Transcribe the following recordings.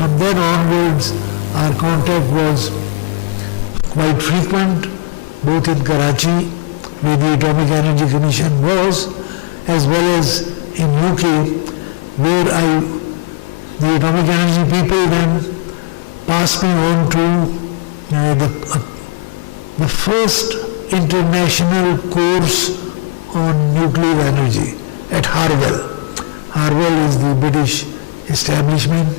from then onwards, our contact was quite frequent, both in Karachi, where the Atomic Energy Commission was, as well as in UK, where the Atomic Energy people then passed me on to the first international course on nuclear energy at Harwell. Harwell is the British establishment.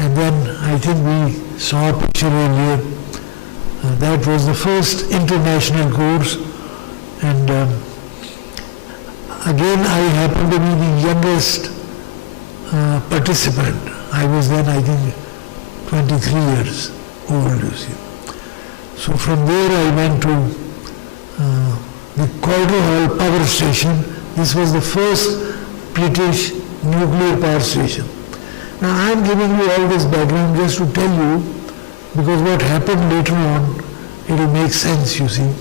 And then I think we saw a picture earlier. That was the first international course. And again, I happened to be the youngest participant. I was then, I think, 23 years old, you see. So from there I went to the Calder Hall power station. This was the first British nuclear power station. Now I am giving you all this background just to tell you, because what happened later on, it will make sense, you see,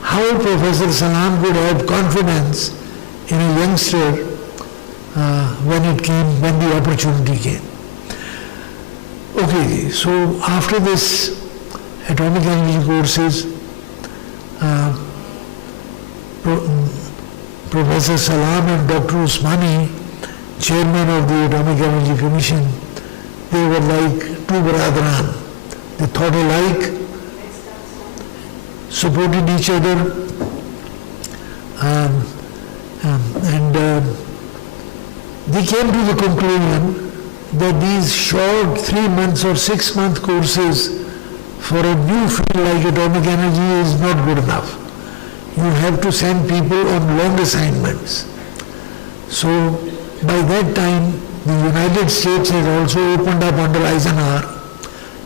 how Professor Salam could have confidence in a youngster when the opportunity came. Okay, so after this atomic energy courses, Professor Salam and Dr. Usmani, chairman of the Atomic Energy Commission, they were like two brethren. They thought alike, supported each other, and they came to the conclusion that these short 3 months or 6 month courses for a new field like atomic energy is not good enough. You have to send people on long assignments. So by that time, the United States had also opened up under Eisenhower,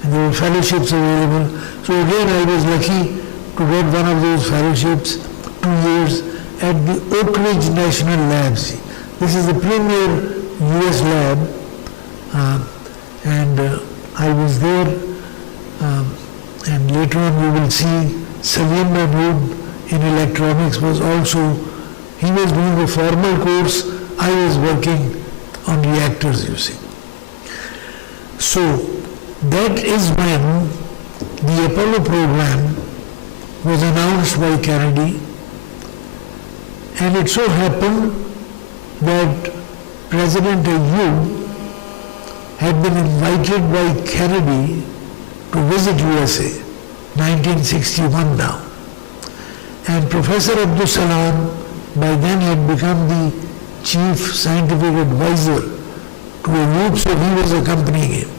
and there were fellowships available. So again, I was lucky to get one of those fellowships, 2 years, at the Oak Ridge National Labs. This is the premier US lab, and I was there, and later on you will see Salim Mahmood in electronics was also, he was doing a formal course, I was working on reactors, you see. So that is when the Apollo program was announced by Kennedy, and it so happened that President Ayub had been invited by Kennedy to visit USA, 1961 now. And Professor Abdul Salam by then had become the chief scientific advisor to Ayub, so he was accompanying him.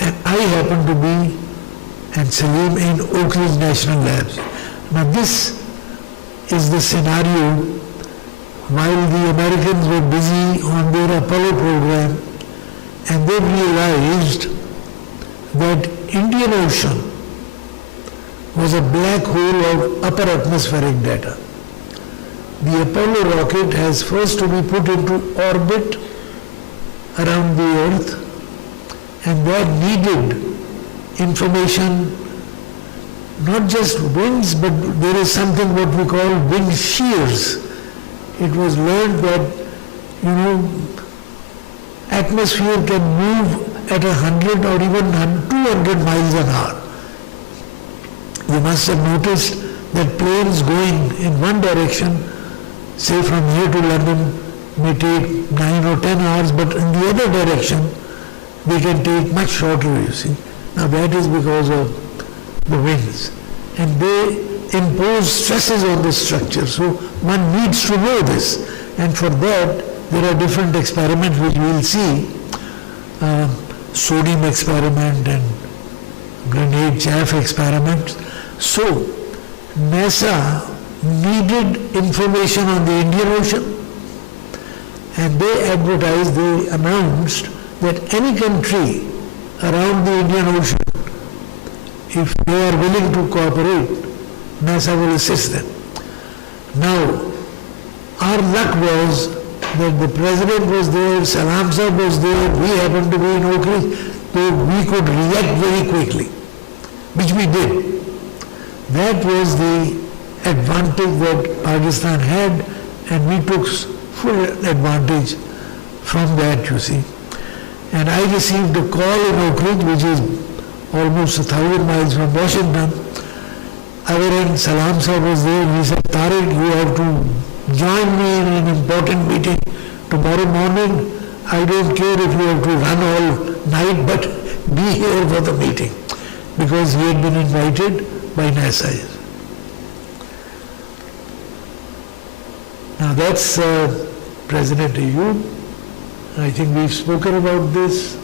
And I happened to be, and Salim, in Oak Ridge National Labs. Now this is the scenario while the Americans were busy on their Apollo program, and they realized that Indian Ocean was a black hole of upper atmospheric data. The Apollo rocket has first to be put into orbit around the Earth, and that needed information, not just winds, but there is something what we call wind shears. It was learned that, atmosphere can move at 100 or even 200 miles an hour. You must have noticed that planes going in one direction, say from here to London, may take 9 or 10 hours, but in the other direction, they can take much shorter, you see. Now that is because of the winds. And they impose stresses on the structure. So one needs to know this. And for that, there are different experiments which we will see. Sodium experiment and grenade chaff experiments. So NASA needed information on the Indian Ocean, and they announced that any country around the Indian Ocean, if they are willing to cooperate, NASA will assist them. Now, our luck was that the president was there, Salam Sahib was there, we happened to be in Oak Ridge, so we could react very quickly, which we did. That was the advantage that Pakistan had, and we took full advantage from that, you see. And I received a call in Oak Ridge, which is almost 1,000 miles from Washington. Our end, Salam Sahib was there. He said, Tariq, you have to join me in an important meeting tomorrow morning. I don't care if you have to run all night, but be here for the meeting. Because he had been invited by NASA. Now that's President Ayub. I think we've spoken about this.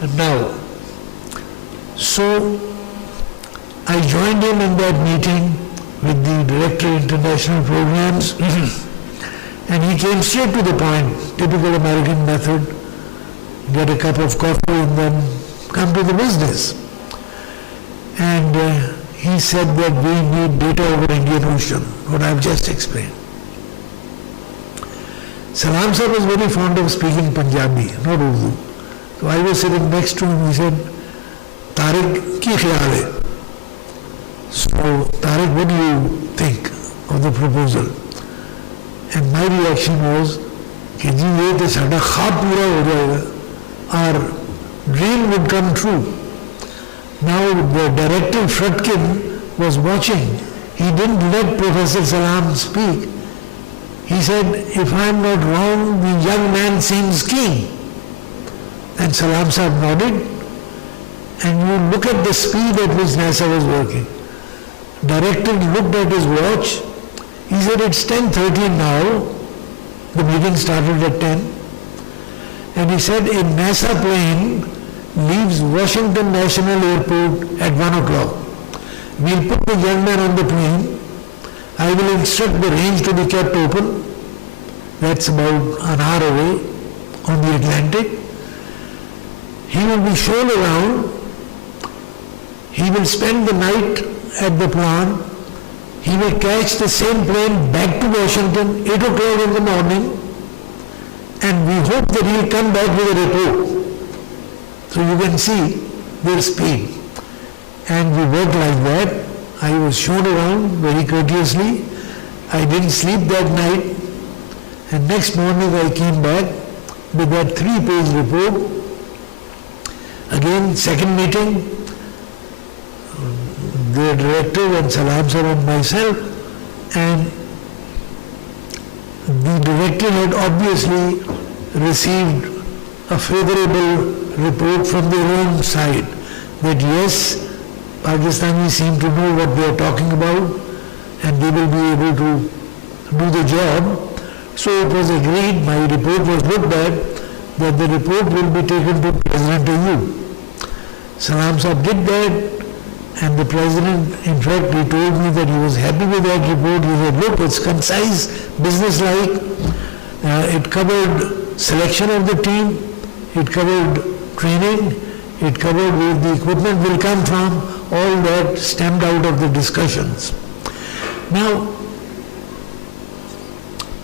And now, so I joined him in that meeting with the Director of International Programs and he came straight to the point, typical American method, get a cup of coffee and then come to the business. And he said that we need data over Indian Ocean, what I've just explained. Salam Sahib was very fond of speaking Punjabi, not Urdu. So I was sitting next to him, he said, Tariq, ki khayal hai? So, Tariq, what do you think of the proposal? And my reaction was, कि जी ये तो साडा ख्वाब पूरा हो जाएगा, our dream would come true. Now the director Fredkin was watching. He didn't let Professor Salam speak. He said, if I'm not wrong, the young man seems keen. And Salam Sahib nodded. And you look at the speed at which NASA was working. Director looked at his watch. He said, it's 10:13 now. The meeting started at 10. And he said, a NASA plane leaves Washington National Airport at 1 o'clock. We'll put the young man on the plane. I will instruct the range to be kept open. That's about an hour away on the Atlantic. He will be shown around. He will spend the night at the plant. He will catch the same plane back to Washington, 8 o'clock in the morning, and we hope that he will come back with a report. So you can see their speed. And we worked like that. I was shown around very courteously. I didn't sleep that night. And next morning I came back with that 3-page report. Again, second meeting, the director and Salam Sir and myself, and the director had obviously received a favorable report from their own side that yes, Pakistanis seem to know what they are talking about and they will be able to do the job. So it was agreed, my report was looked at, that the report will be taken to President Ayub. Salam Sahib did that, and the President, in fact, he told me that he was happy with that report. He said, look, it's concise, business-like. It covered selection of the team, it covered training, it covered where the equipment will come from, all that stemmed out of the discussions. Now,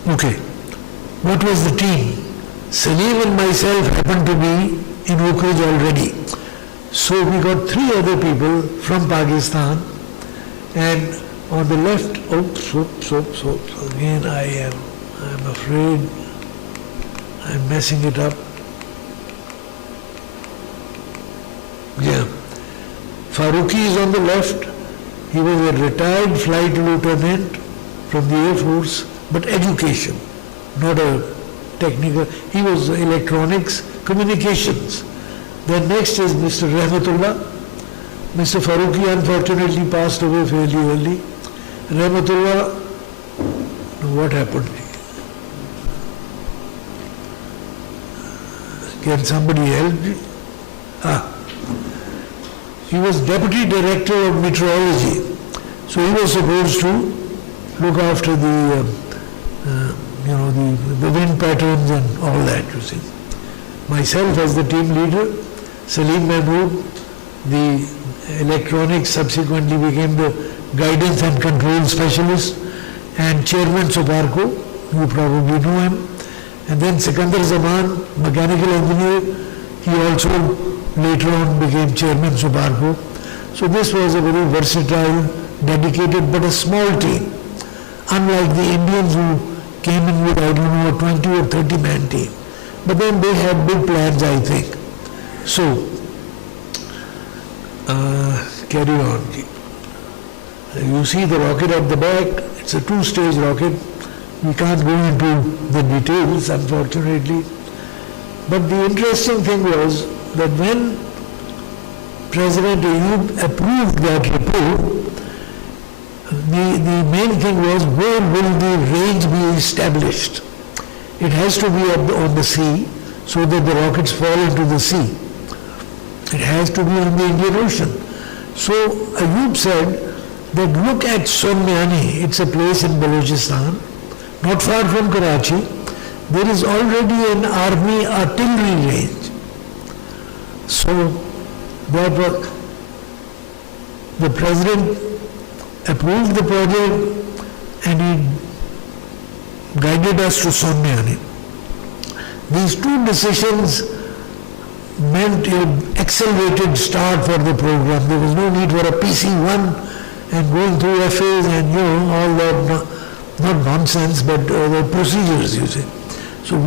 okay, what was the team? Salim and myself happened to be in Oak Ridge already. So we got 3 other people from Pakistan, and on the left, again I'm afraid I'm messing it up. Yeah. Farooqi is on the left. He was a retired flight lieutenant from the Air Force, but education, not a technical. He was electronics, communications. Then next is Mr. Rahmatullah. Mr. Farooqi unfortunately passed away fairly early. Rahmatullah, what happened? Can somebody help me? He was Deputy Director of Meteorology. So he was supposed to look after the wind patterns and all that, you see. Myself as the team leader, Salim Mahmood, the electronics subsequently became the guidance and control specialist, and Chairman Suparko, you probably know him. And then Sikandar Zaman, mechanical engineer, he also later on became Chairman Suparko. So this was a very versatile, dedicated but a small team. Unlike the Indians who came in with, I don't know, a 20 or 30 man team. but then they had big plans, I think. So, carry on. You see the rocket at the back, it's a two-stage rocket. We can't go into the details, unfortunately. But the interesting thing was that when President Ayub approved that report, the main thing was, where will the range be established? It has to be on the sea, so that the rockets fall into the sea. It has to be on the Indian Ocean. So Ayub said that look at Somyani, it's a place in Balochistan, not far from Karachi. There is already an army artillery range. So that was, the president approved the project and he guided us to Somyani. These two decisions meant an accelerated start for the program. There was no need for a PC-1 and going through FAs and all that, not nonsense, but the procedures, you see. So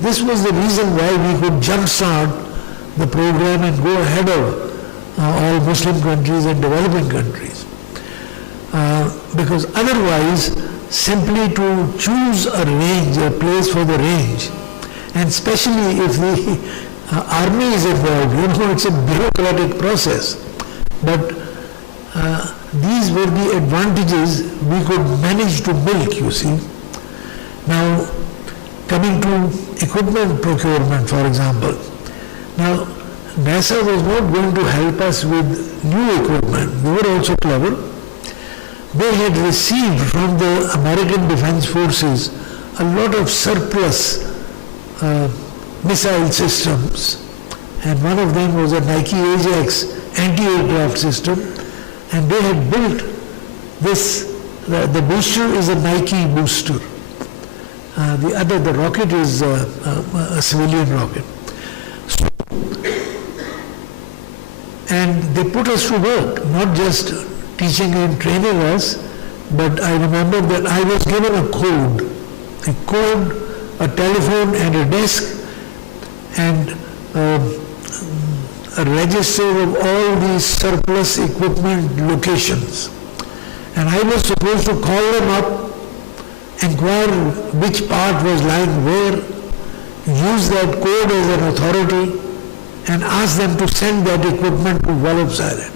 this was the reason why we could jumpstart the program and go ahead of all Muslim countries and developing countries. Because otherwise, simply to choose a range, a place for the range, and especially if the army is involved, it's a bureaucratic process. But these were the advantages we could manage to milk, you see. Now, coming to equipment procurement, for example. Now, NASA was not going to help us with new equipment. They were also clever. They had received from the American Defense Forces a lot of surplus missile systems. And one of them was a Nike Ajax anti-aircraft system. And they had built this, the booster is a Nike booster. The rocket is a civilian rocket. So, and they put us to work, not just teaching and training us, but I remember that I was given a code, a telephone and a desk, and a register of all these surplus equipment locations. And I was supposed to call them up, inquire which part was lying where, use that code as an authority, and ask them to send that equipment to Wallops Island.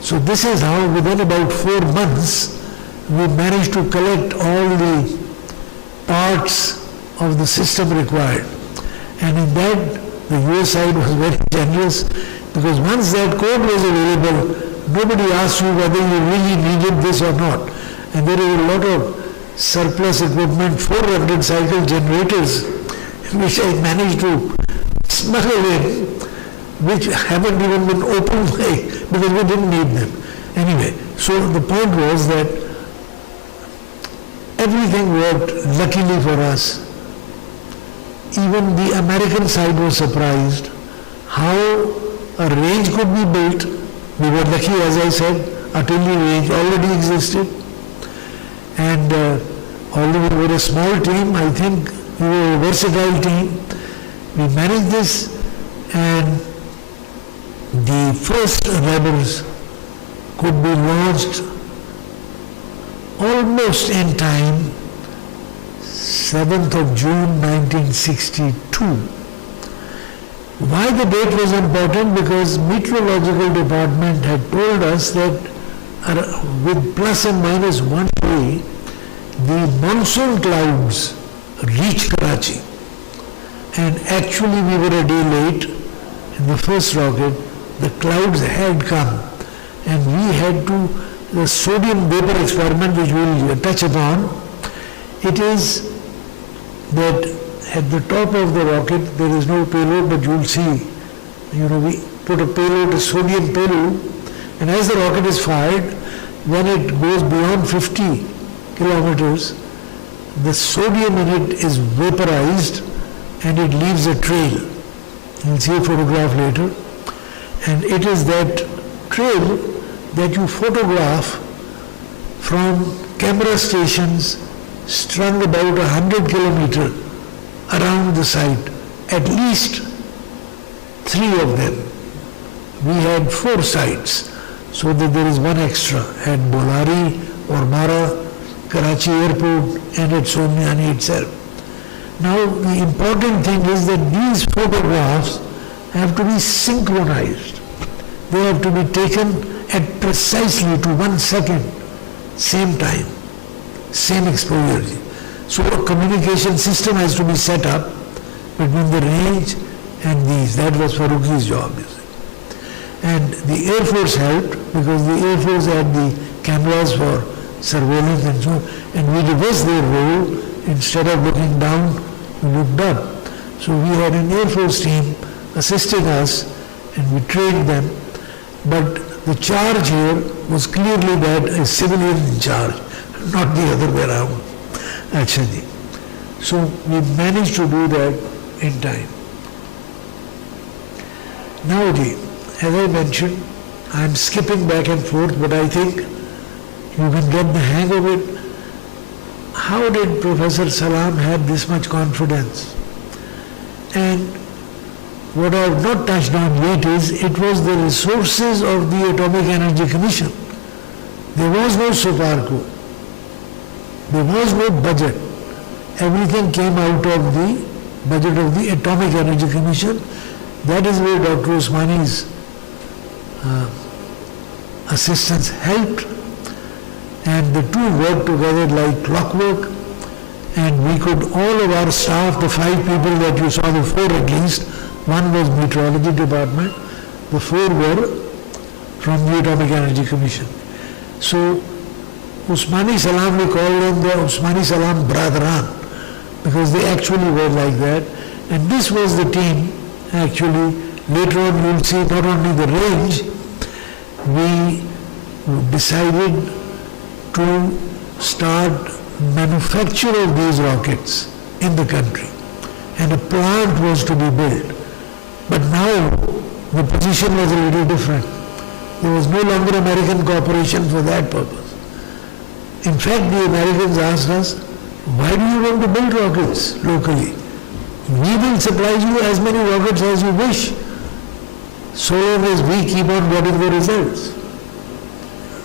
So this is how within about 4 months we managed to collect all the parts of the system required. And in that, the US side was very generous, because once that code was available, nobody asked you whether you really needed this or not. And there is a lot of surplus equipment, 400 cycle generators, which I managed to smuggle in, which haven't even been opened because we didn't need them. Anyway, so the point was that everything worked luckily for us. Even the American side was surprised how a range could be built. We were lucky, as I said, artillery range already existed. And although we were a small team, I think we were a versatile team. We managed this, and the first rebels could be launched almost in time, 7th of June 1962. Why the date was important? Because meteorological department had told us that with plus and minus 1 day, the monsoon clouds reached Karachi. And actually we were a day late in the first rocket. The clouds had come, and we had to, the sodium vapor experiment, which we will touch upon, it is that at the top of the rocket there is no payload, but you will see, we put a payload, a sodium payload, and as the rocket is fired, when it goes beyond 50 kilometers, the sodium in it is vaporized and it leaves a trail. You will see a photograph later. And it is that trail that you photograph from camera stations strung about 100 kilometers around the site. at least 3 of them. We had 4 sites, so that there is one extra at Bolari, Ormara, Karachi airport and at Somniani itself. Now the important thing is that these photographs have to be synchronized. They have to be taken at precisely to 1 second, same time, same exposure. So a communication system has to be set up between the range and these. That was Farooqi's job. And the Air Force helped because the Air Force had the cameras for surveillance and so on. And we reversed their role. Instead of looking down, we looked up. So we had an Air Force team assisting us and we trained them. But the charge here was clearly that a civilian in charge, not the other way around, actually. So we managed to do that in time. Now, as I mentioned, I'm skipping back and forth, but I think you can get the hang of it. How did Professor Salam have this much confidence? And what I have not touched on yet is, it was the resources of the Atomic Energy Commission. There was no SOPARCO. There was no budget. Everything came out of the budget of the Atomic Energy Commission. That is where Dr. Usmani's assistants helped, and the two worked together like clockwork, and we could, all of our staff, the 5 people that you saw, the 4 at least, one was meteorology department, the 4 were from the Atomic Energy Commission. So Usmani Salam, we call them the Usmani Salam Bradaran, because they actually were like that. And this was the team, actually. Later on you will see not only the range, we decided to start manufacture of these rockets in the country. And a plant was to be built. But now the position was a little different. There was no longer American cooperation for that purpose. In fact, the Americans asked us, why do you want to build rockets locally? We will supply you as many rockets as you wish, so long as we keep on getting the results.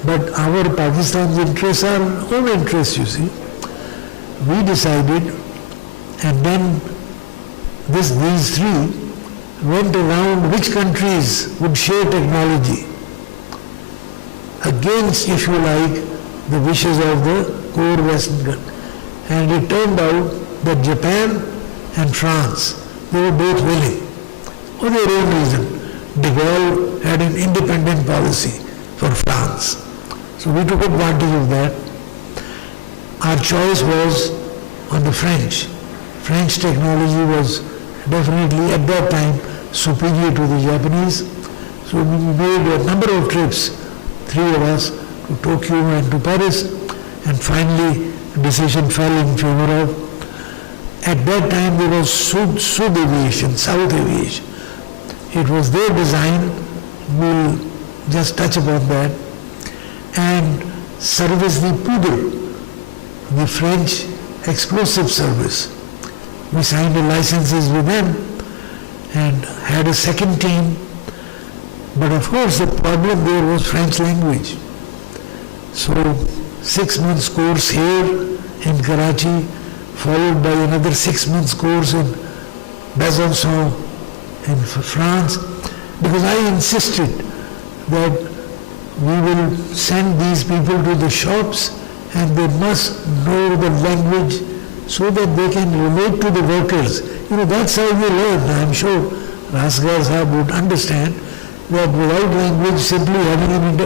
But our Pakistan's interests are own interests, you see. We decided, and then these 3 went around which countries would share technology against, if you like, the wishes of the core Western countries. And it turned out that Japan and France, they were both willing, for their own reason. De Gaulle had an independent policy for France. So we took advantage of that. Our choice was on the French. French technology was definitely at that time superior to the Japanese. So we made a number of trips, 3 of us, to Tokyo and to Paris, and finally a decision fell in favor of. At that time there was Sud Aviation, South Aviation. It was their design, we'll just touch upon that, and service the Poudre, the French explosive service. We signed the licenses with them and had a second team, but of course the problem there was French language. So 6 months course here in Karachi, followed by another 6 months course in Besançon in France, because I insisted that we will send these people to the shops and they must know the language so that they can relate to the workers. You know, that's how we learn. I'm sure Rasgar Sahab would understand that without language, simply having an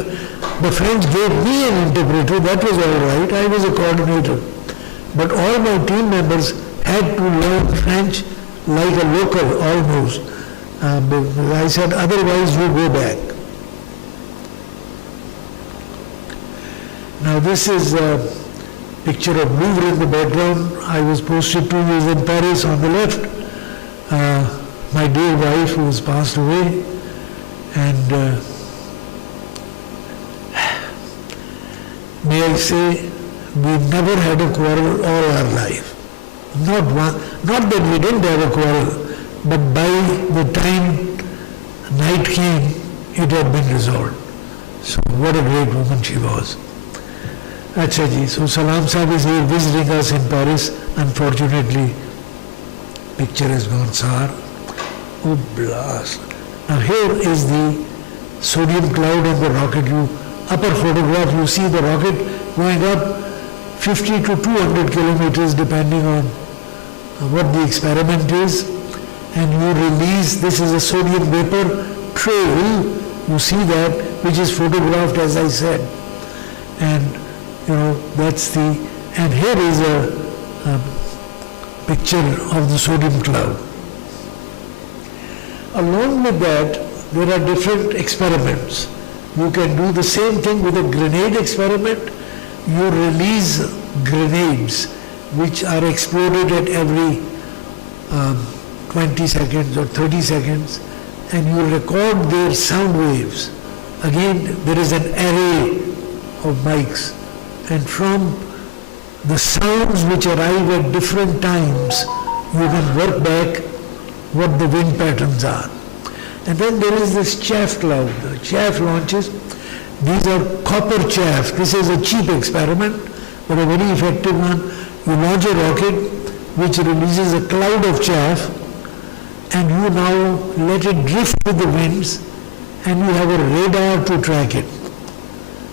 the French gave me an interpreter, that was all right, I was a coordinator. But all my team members had to learn French like a local almost. I said, otherwise you go back. Now this is a picture of Louvre in the background. I was posted 2 years in Paris on the left. My dear wife who has passed away, and may I say, we never had a quarrel all our life. Not one, not that we didn't have a quarrel, but by the time night came, it had been resolved. So what a great woman she was. Acha ji, so Salam Sahib is here visiting us in Paris. Unfortunately, picture has gone sour. Oh blast. Now here is the sodium cloud on the rocket. Upper photograph, you see the rocket going up 50 to 200 kilometers depending on what the experiment is, and you release, this is a sodium vapor trail, you see that, which is photographed as I said, and that's the, and here is a picture of the sodium cloud. Along with that, there are different experiments. You can do the same thing with a grenade experiment. You release grenades which are exploded at every 20 seconds or 30 seconds, and you record their sound waves. Again, there is an array of mics, and from the sounds which arrive at different times, you can work back what the wind patterns are. And then there is this chaff cloud, chaff launches. These are copper chaff. This is a cheap experiment, but a very effective one. You launch a rocket which releases a cloud of chaff, and you now let it drift with the winds, and you have a radar to track it.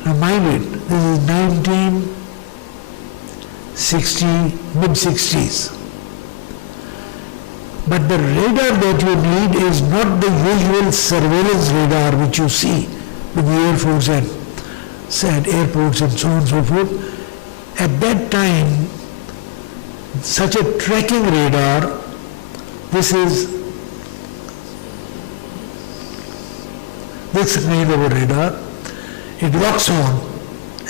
Now mind it, this is 1960, mid-60s. But the radar that you need is not the usual surveillance radar which you see with the Air Force and airports and so on and so forth. At that time, such a tracking radar, this is this kind of a radar, it locks on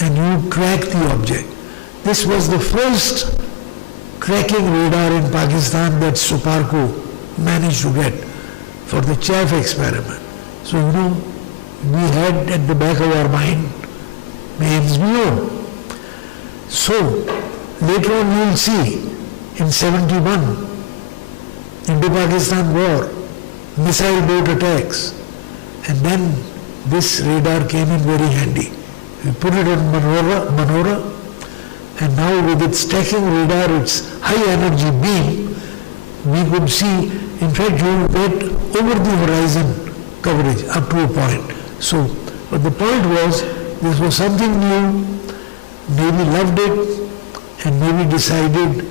and you track the object. This was the first tracking radar in Pakistan that Suparco managed to get for the chaff experiment. So, we had at the back of our mind, names below. So, later on you will see, in 71, Indo-Pakistan war, missile boat attacks, and then this radar came in very handy. We put it on Manora, and now with its tracking radar, its high energy beam, we could see, in fact, you will get over the horizon coverage up to a point. So, but the point was, this was something new, Navy loved it, and Navy decided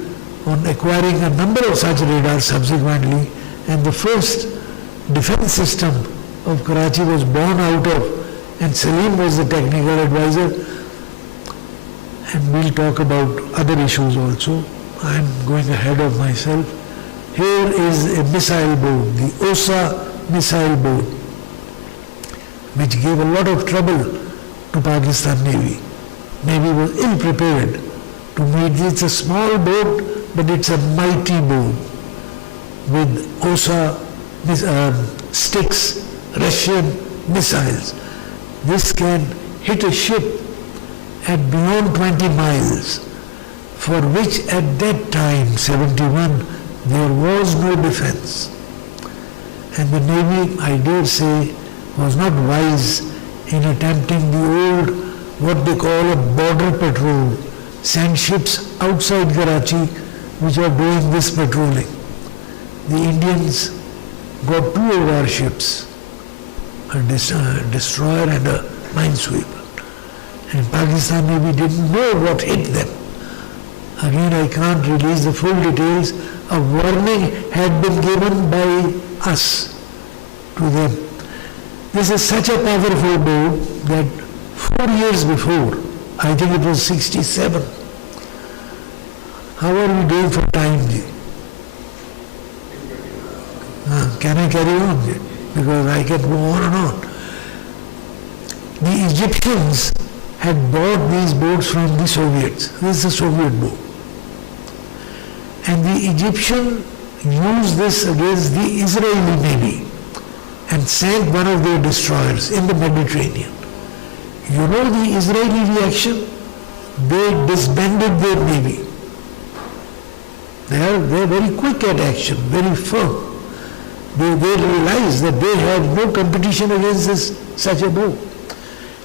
on acquiring a number of such radars subsequently, and the first defense system of Karachi was born out of, and Salim was the technical advisor, and we'll talk about other issues also. I'm going ahead of myself. Here is a missile boat, the OSA missile boat, which gave a lot of trouble to Pakistan Navy. Navy was ill-prepared to meet. It's a small boat, but it's a mighty boat with OSA sticks, Russian missiles. This can hit a ship at beyond 20 miles, for which at that time, 71, there was no defense. And the Navy, I dare say, was not wise in attempting the old, what they call a border patrol, send ships outside Karachi which are doing this patrolling. The Indians got two of our ships, a destroyer and a minesweeper. And Pakistan Navy didn't know what hit them. Again, I can't release the full details. A warning had been given by us to them. This is such a powerful boat that 4 years before, I think it was 67. How are we doing for time? Can I carry on? Because I can go on and on. The Egyptians had bought these boats from the Soviets. This is a Soviet boat. And the Egyptian used this against the Israeli Navy and sank one of their destroyers in the Mediterranean. You know the Israeli reaction? They disbanded their navy. They are very quick at action, very firm. They realized that they had no competition against such a boat.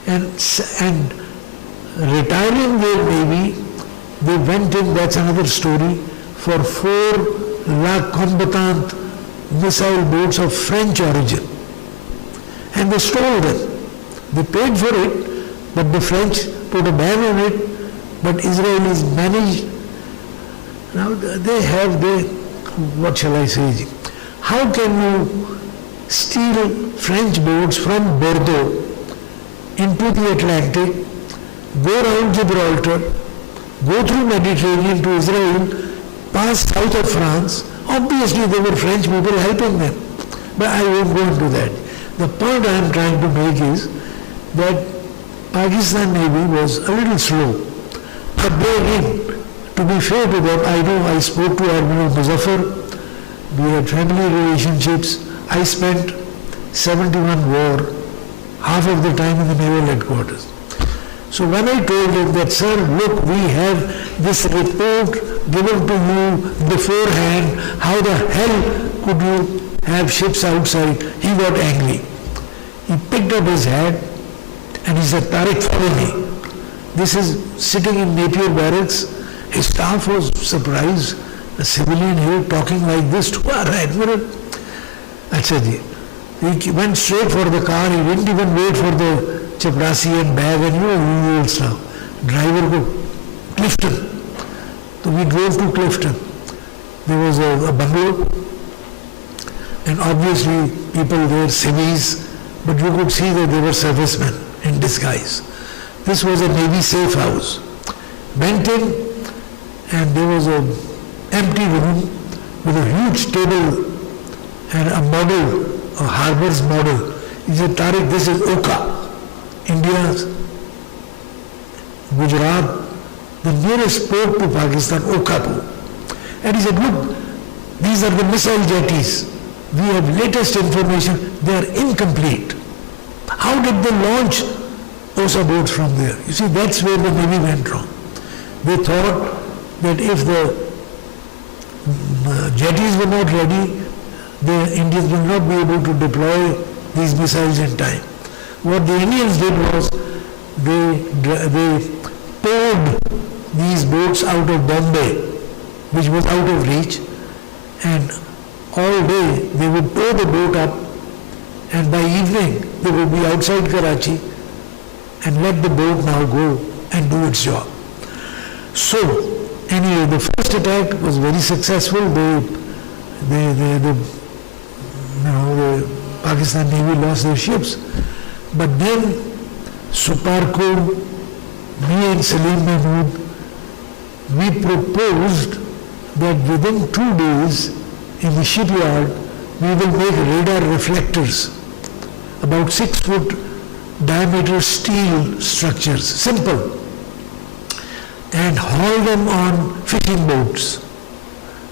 And retiring their navy, they went in, that's another story, for 4 La Combatant missile boats of French origin. And they stole them. They paid for it, but the French put a ban on it, but Israelis managed. Now what shall I say? How can you steal French boats from Bordeaux into the Atlantic, go around Gibraltar, go through Mediterranean to Israel, pass south of France? Obviously there were French people helping them, but I won't go into that. The point I am trying to make is that Pakistan Navy was a little slow, but they again, to be fair to them, I know I spoke to Admiral Mustafa, we had family relationships. I spent 71 war, half of the time in the naval headquarters. So when I told him that, sir, look, we have this report given to you beforehand, how the hell could you have ships outside? He got angry. He picked up his hat and he said, Tariq, follow me. This is sitting in Napier Barracks. His staff was surprised. A civilian here talking like this to our admiral. He went straight for the car. He didn't even wait for the chaprasi and bag and usual stuff. Driver go, Clifton. So we drove to Clifton. There was a bungalow, and obviously people there, civvies, but you could see that they were servicemen in disguise. This was a Navy safe house. Went in, and there was an empty room with a huge table and a model, a harbor's model. He said, Tariq, this is Oka, India's, Gujarat, the nearest port to Pakistan, Oka port. And he said, look, these are the missile jetties. We have latest information, they are incomplete. How did they launch OSA boats from there? You see, that's where the Navy went wrong. They thought that if the jetties were not ready, the Indians will not be able to deploy these missiles in time. What the Indians did was they towed these boats out of Bombay, which was out of reach, and all day they would tow the boat up, and by evening they would be outside Karachi and let the boat now go and do its job. So, anyway, the first attack was very successful. The Pakistan Navy lost their ships. But then, Suparko, me and Salim Mahmood, we proposed that within 2 days in the shipyard, we will make radar reflectors, about 6-foot diameter steel structures, simple, and haul them on fishing boats.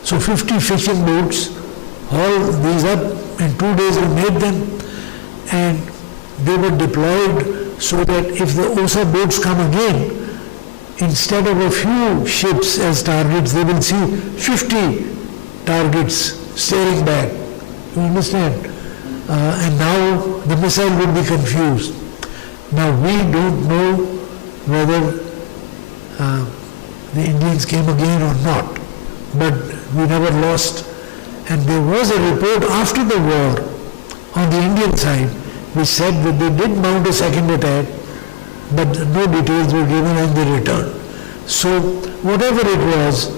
So 50 fishing boats, haul these up, in 2 days we made them, and they were deployed so that if the OSA boats come again, instead of a few ships as targets, they will see 50 targets staring back. You understand? And now the missile will be confused. Now we don't know whether the Indians came again or not, but we never lost. And there was a report after the war on the Indian side which said that they did mount a second attack, but no details were given and they returned. So whatever it was,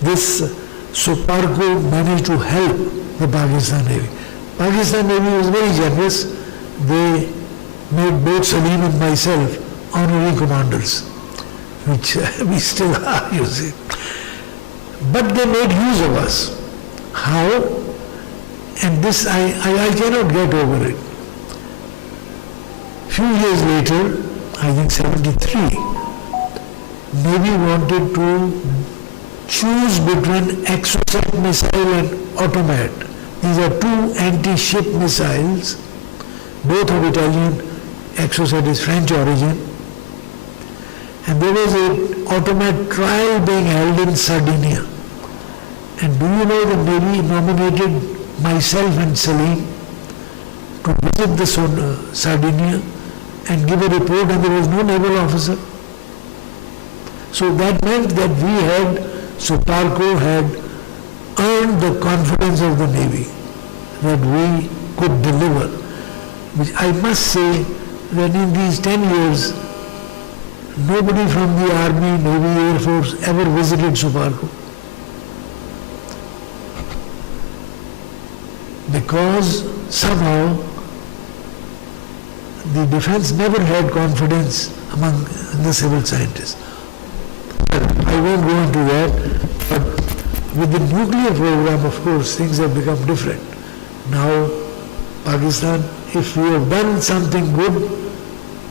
this Suparko managed to help the Pakistan Navy. Pakistan Navy was very generous. They made both Salim and myself honorary commanders, which we still are, you see. But they made use of us. How? And this, I cannot get over it. Few years later, I think 73, Navy wanted to choose between Exocet missile and Automat. These are two anti-ship missiles, both of Italian. Exocet is French origin. And there was an Automat trial being held in Sardinia. And do you know the Navy nominated myself and Salim to visit the Sardinia and give a report, and there was no naval officer. So that meant that Soparco had earned the confidence of the Navy that we could deliver. Which I must say that in these 10 years, nobody from the Army, Navy, Air Force ever visited Soparco. Because somehow the defense never had confidence among the civil scientists. I won't go into that, but with the nuclear program, of course, things have become different. Now, Pakistan, if we have done something good,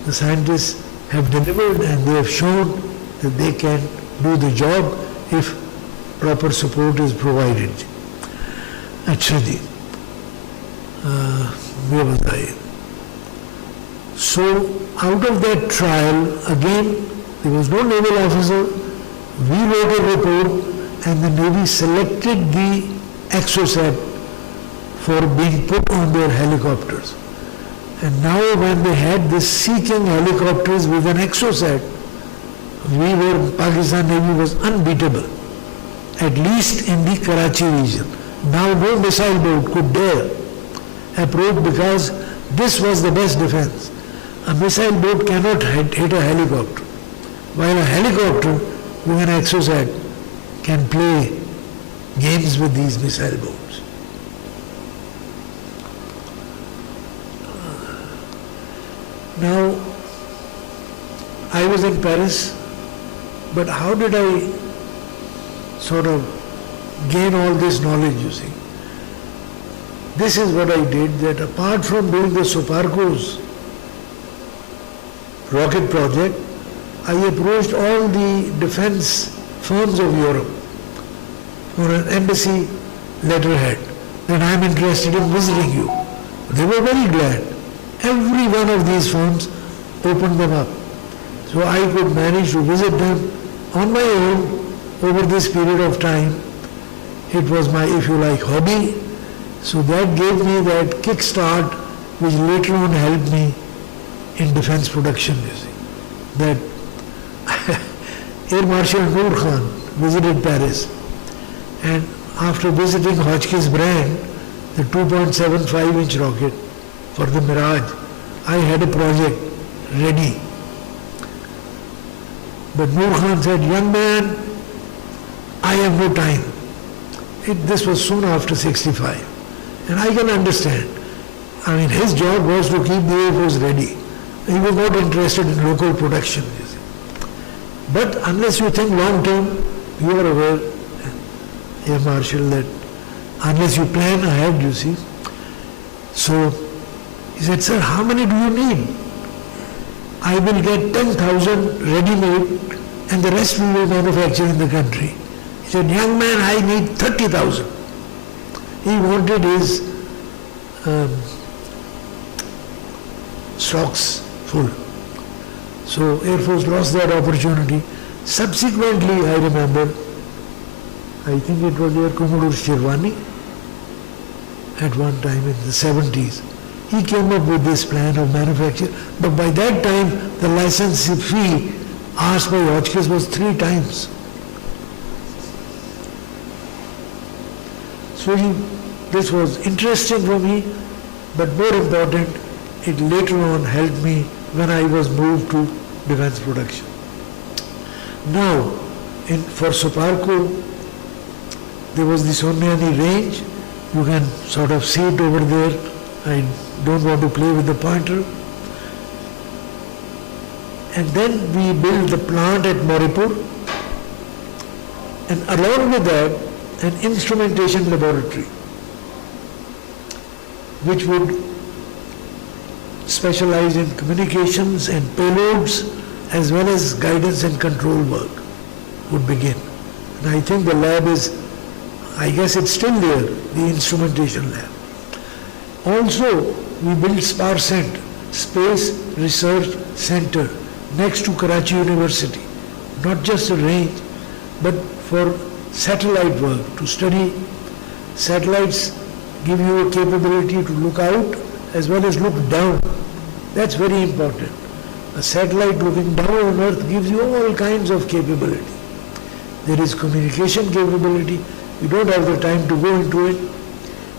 the scientists have delivered and they have shown that they can do the job if proper support is provided. अच्छा जी, where was I? So, out of that trial, again, there was no naval officer. We wrote a report and the Navy selected the Exocet for being put on their helicopters. And now when they had this Sea King helicopters with an Exocet, Pakistan Navy was unbeatable, at least in the Karachi region. Now no missile boat could dare approach because this was the best defense. A missile boat cannot hit a helicopter, while a helicopter with an Exocet can play games with these missile boats. Now, I was in Paris, but how did I sort of gain all this knowledge, you see? This is what I did, that apart from doing the Soparco's rocket project, I approached all the defense firms of Europe for an embassy letterhead that I am interested in visiting you. They were very glad. Every one of these firms opened them up. So I could manage to visit them on my own over this period of time. It was my, if you like, hobby. So that gave me that kickstart which later on helped me in defense production, you see. That Air Marshal Noor Khan visited Paris, and after visiting Hotchkiss brand, the 2.75-inch rocket for the Mirage, I had a project ready. But Noor Khan said, "Young man, I have no time." This was soon after 65. And I can understand. I mean, his job was to keep the Air Force ready. He was not interested in local production, you see. But unless you think long term, you are aware, Air Marshal, that unless you plan ahead, you see. So he said, "Sir, how many do you need?" "I will get 10,000 ready-made and the rest we will manufacture in the country." He said, "Young man, I need 30,000. He wanted his stocks full. So Air Force lost that opportunity. Subsequently, I remember, I think it was Air Commodore Shirwani, at one time in the 70s. He came up with this plan of manufacture, but by that time, the license fee asked by Hotchkiss was 3 times. So this was interesting for me, but more important, it later on helped me when I was moved to defense production. Now, for Soparco, there was the Somniani range. You can sort of see it over there. I don't want to play with the pointer. And then we built the plant at Moripur, and along with that, an instrumentation laboratory, which would specialize in communications and payloads, as well as guidance and control work would begin. And I think the lab is, I guess it's still there, the instrumentation lab. Also, we built SPARCENT, Space Research Center, next to Karachi University. Not just a range, but for satellite work, to study satellites give you a capability to look out as well as look down. That's very important. A satellite looking down on Earth gives you all kinds of capability. There is communication capability. We don't have the time to go into it.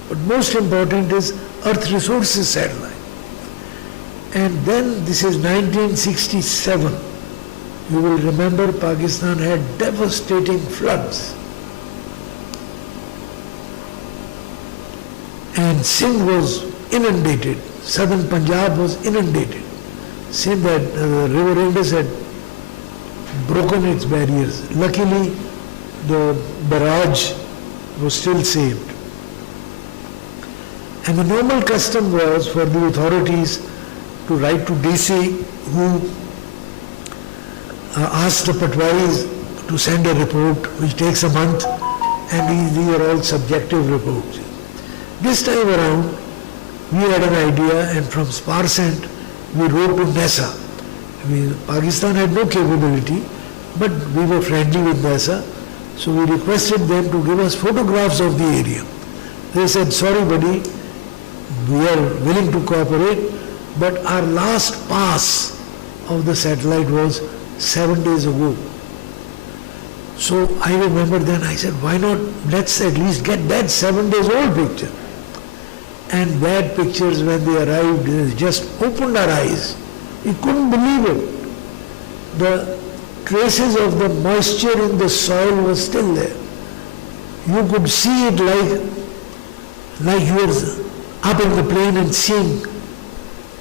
But most important is Earth Resources Satellite. And then this is 1967. You will remember Pakistan had devastating floods. And Sindh was inundated. Southern Punjab was inundated. Sindh had, the river Indus had broken its barriers. Luckily, the barrage was still saved. And the normal custom was for the authorities to write to DC, who asked the Patwais to send a report, which takes a month, and these are all subjective reports. This time around, we had an idea, and from Sparsent, we wrote to NASA. Pakistan had no capability, but we were friendly with NASA, so we requested them to give us photographs of the area. They said, sorry buddy, we are willing to cooperate, but our last pass of the satellite was 7 days ago. So I remember then I said, why not, let's at least get that 7 days old picture. And that pictures, when they arrived, it just opened our eyes. We couldn't believe it. The traces of the moisture in the soil was still there. You could see it like you were up in the plane and seeing.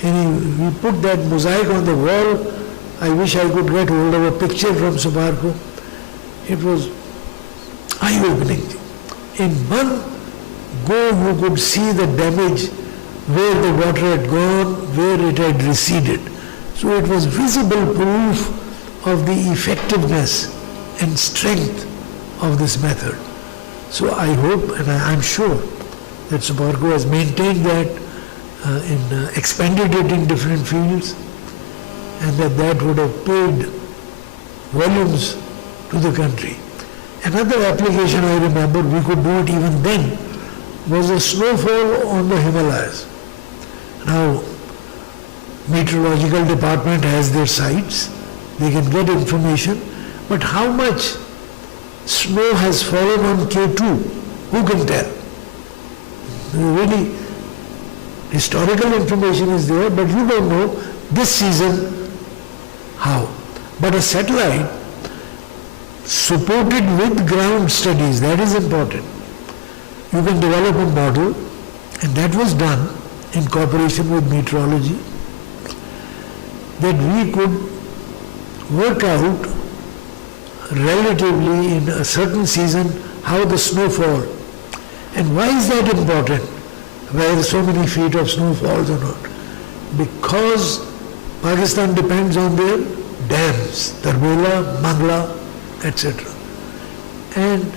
And we put that mosaic on the wall. I wish I could get hold of a picture from Subarko. It was eye-opening. In one go, you could see the damage, where the water had gone, where it had receded. So it was visible proof of the effectiveness and strength of this method. So I hope, and I'm sure, that Subarko has maintained that, expanded it in different fields, and that would have paid volumes to the country. Another application I remember, we could do it even then, was the snowfall on the Himalayas. Now, meteorological department has their sites, they can get information, but how much snow has fallen on K2, who can tell? Really, historical information is there, but you don't know this season how. But a satellite supported with ground studies, that is important. You can develop a model, and that was done in cooperation with meteorology, that we could work out relatively in a certain season how the snowfall. And why is that important, where so many feet of snow falls or not? Because Pakistan depends on their dams, Tarbela, Mangla, etc. And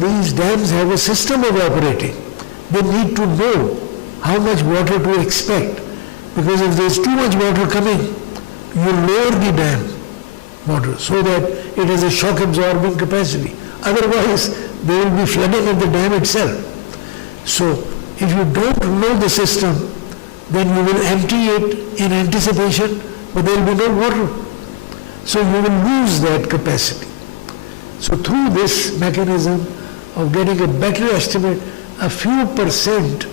these dams have a system of operating. They need to know how much water to expect, because if there's too much water coming, you lower the dam water so that it has a shock absorbing capacity. Otherwise, there will be flooding at the dam itself. So, if you don't know the system, then you will empty it in anticipation, but there will be no water. So you will lose that capacity. So through this mechanism of getting a better estimate, a few percent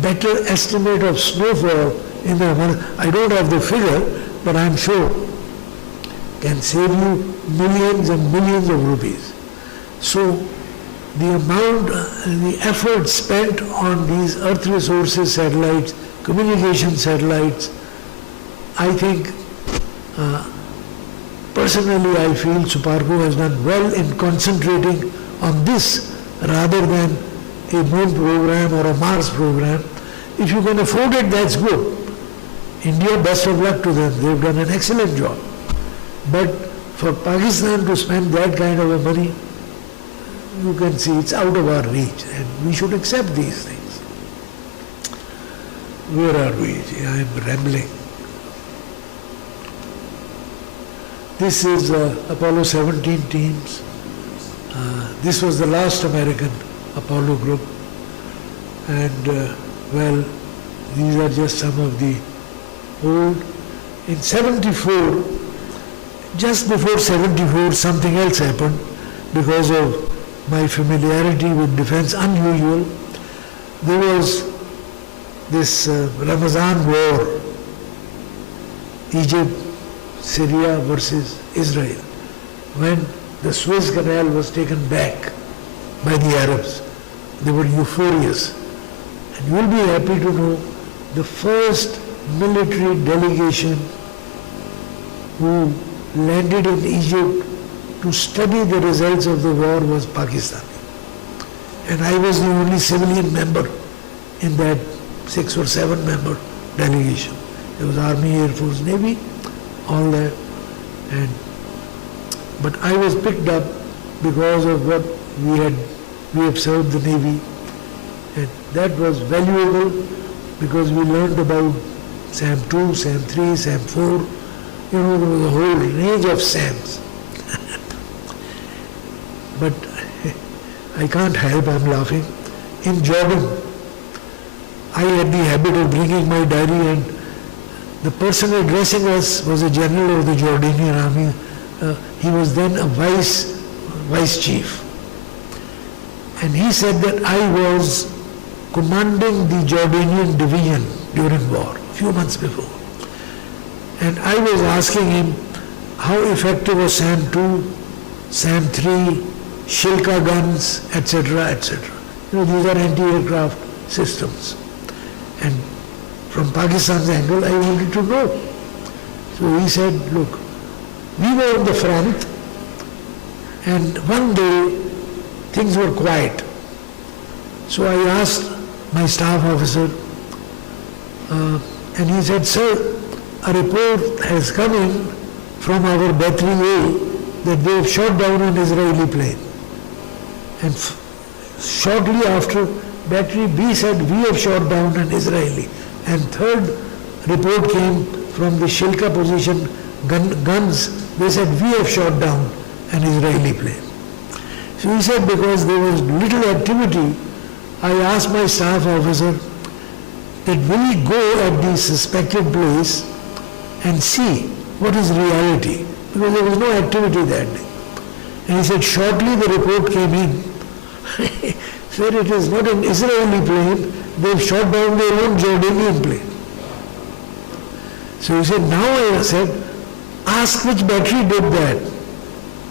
better estimate of snowfall in the, I don't have the figure, but I'm sure can save you millions and millions of rupees. So the amount, the effort spent on these Earth Resources satellites, communication satellites, I think, personally I feel Subarko has done well in concentrating on this rather than a moon program or a Mars program. If you can afford it, that's good. India, best of luck to them. They've done an excellent job. But for Pakistan to spend that kind of a money, you can see it's out of our reach, and we should accept these things. Where are we? I'm rambling. This is Apollo 17 teams. This was the last American Apollo group. And well, these are just some of the old. In 74, just before 74, something else happened because of my familiarity with defense, unusual. There was this Ramazan war, Egypt, Syria versus Israel, when the Suez Canal was taken back by the Arabs. They were euphorious. And you will be happy to know the first military delegation who landed in Egypt to study the results of the war was Pakistan. And I was the only civilian member in that 6 or 7 member delegation. There was Army, Air Force, Navy, all that. But I was picked up because of what we have served the Navy. And that was valuable because we learned about SAM 2, SAM 3, SAM 4. There was a whole range of SAMs. But I can't help, I'm laughing. In Jordan, I had the habit of bringing my diary, and the person addressing us was a general of the Jordanian army. He was then a vice chief. And he said that I was commanding the Jordanian division during war, a few months before. And I was asking him how effective was SAM 2, SAM 3, Shilka guns, etc., etc. These are anti-aircraft systems. And from Pakistan's angle, I wanted to know. So he said, look, we were on the front, and one day things were quiet. So I asked my staff officer, and he said, sir, a report has come in from our battery A that they have shot down an Israeli plane. And shortly after, battery B said, we have shot down an Israeli. And third report came from the Shilka position, guns, they said, we have shot down an Israeli plane. So he said, because there was little activity, I asked my staff officer that will he go at the suspected place and see what is reality, because there was no activity that day. And he said, shortly the report came in. Said it is not an Israeli plane, they've shot down their own Jordanian plane. So he said, now I said, ask which battery did that,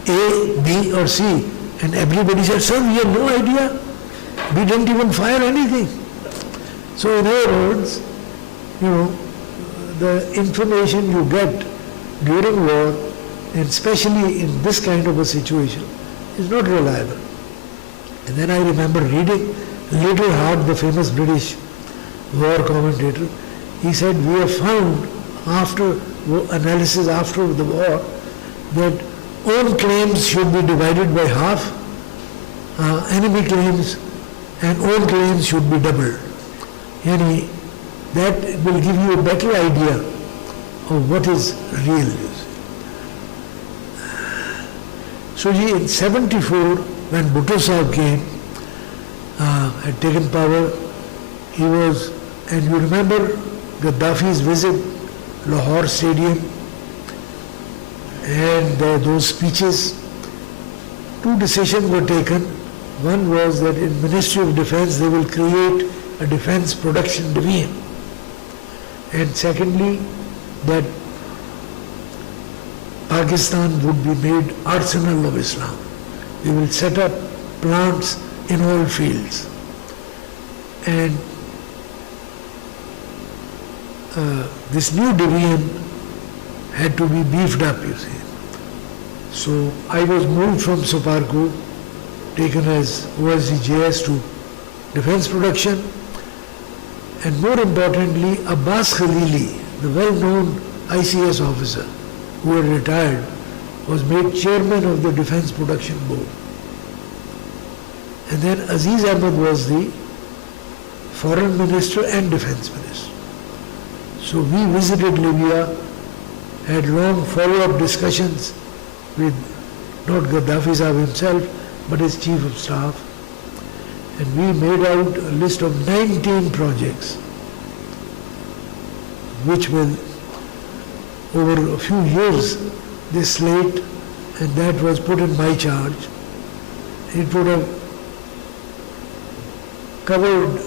A, B or C. And everybody said, sir, we have no idea. We didn't even fire anything. So in other words, the information you get during war, and especially in this kind of a situation, is not reliable. And then I remember reading Little Hart, the famous British war commentator. He said, we have found after analysis after the war that own claims should be divided by half, enemy claims and own claims should be doubled. Yani, that will give you a better idea of what is real. So in 74, when Bhutto Sahib came, had taken power, he was, and you remember Gaddafi's visit, Lahore Stadium, and those speeches, 2 decisions were taken. One was that in Ministry of Defense they will create a defense production division. And secondly, that Pakistan would be made arsenal of Islam. We will set up plants in all fields. And this new division had to be beefed up, you see. So I was moved from Soparco, taken as OSDJS to defense production, and more importantly, Abbas Khalili, the well-known ICS officer who had retired, was made chairman of the Defense Production Board. And then Aziz Ahmed was the foreign minister and defense minister. So we visited Libya, had long follow-up discussions with not Gaddafi Sahib himself, but his chief of staff. And we made out a list of 19 projects, which will, over a few years, this slate, and that was put in my charge. It would have covered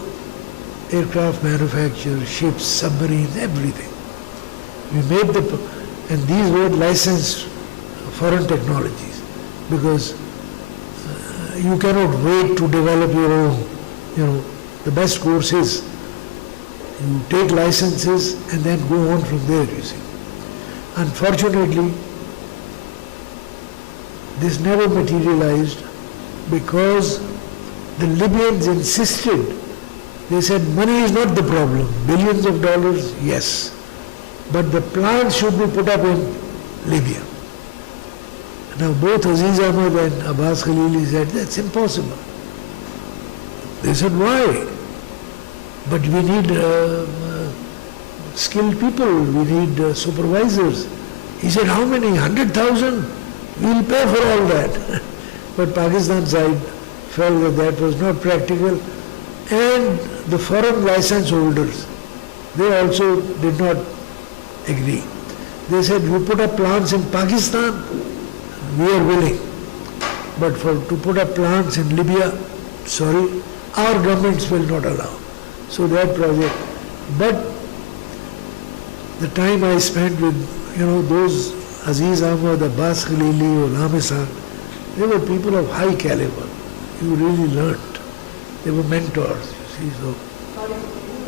aircraft manufacture, ships, submarines, everything. We made and these were licensed foreign technologies, because you cannot wait to develop your own, the best course is you take licenses and then go on from there, you see. Unfortunately, this never materialized because the Libyans insisted. They said money is not the problem, billions of dollars, yes, but the plants should be put up in Libya. Now both Aziz Ahmad and Abbas Khalili said, that's impossible. They said, why? But we need skilled people, we need supervisors. He said, how many? 100,000? We'll pay for all that. But Pakistan side felt that that was not practical, and the foreign license holders, they also did not agree. They said, we put up plants in Pakistan, we are willing. But to put up plants in Libya, sorry, our governments will not allow. So that project, but the time I spent with, those Aziz Ahmad, Abbas Khalili, Ghulam Isaq, they were people of high caliber. You really learnt. They were mentors, you see, so. Sorry, can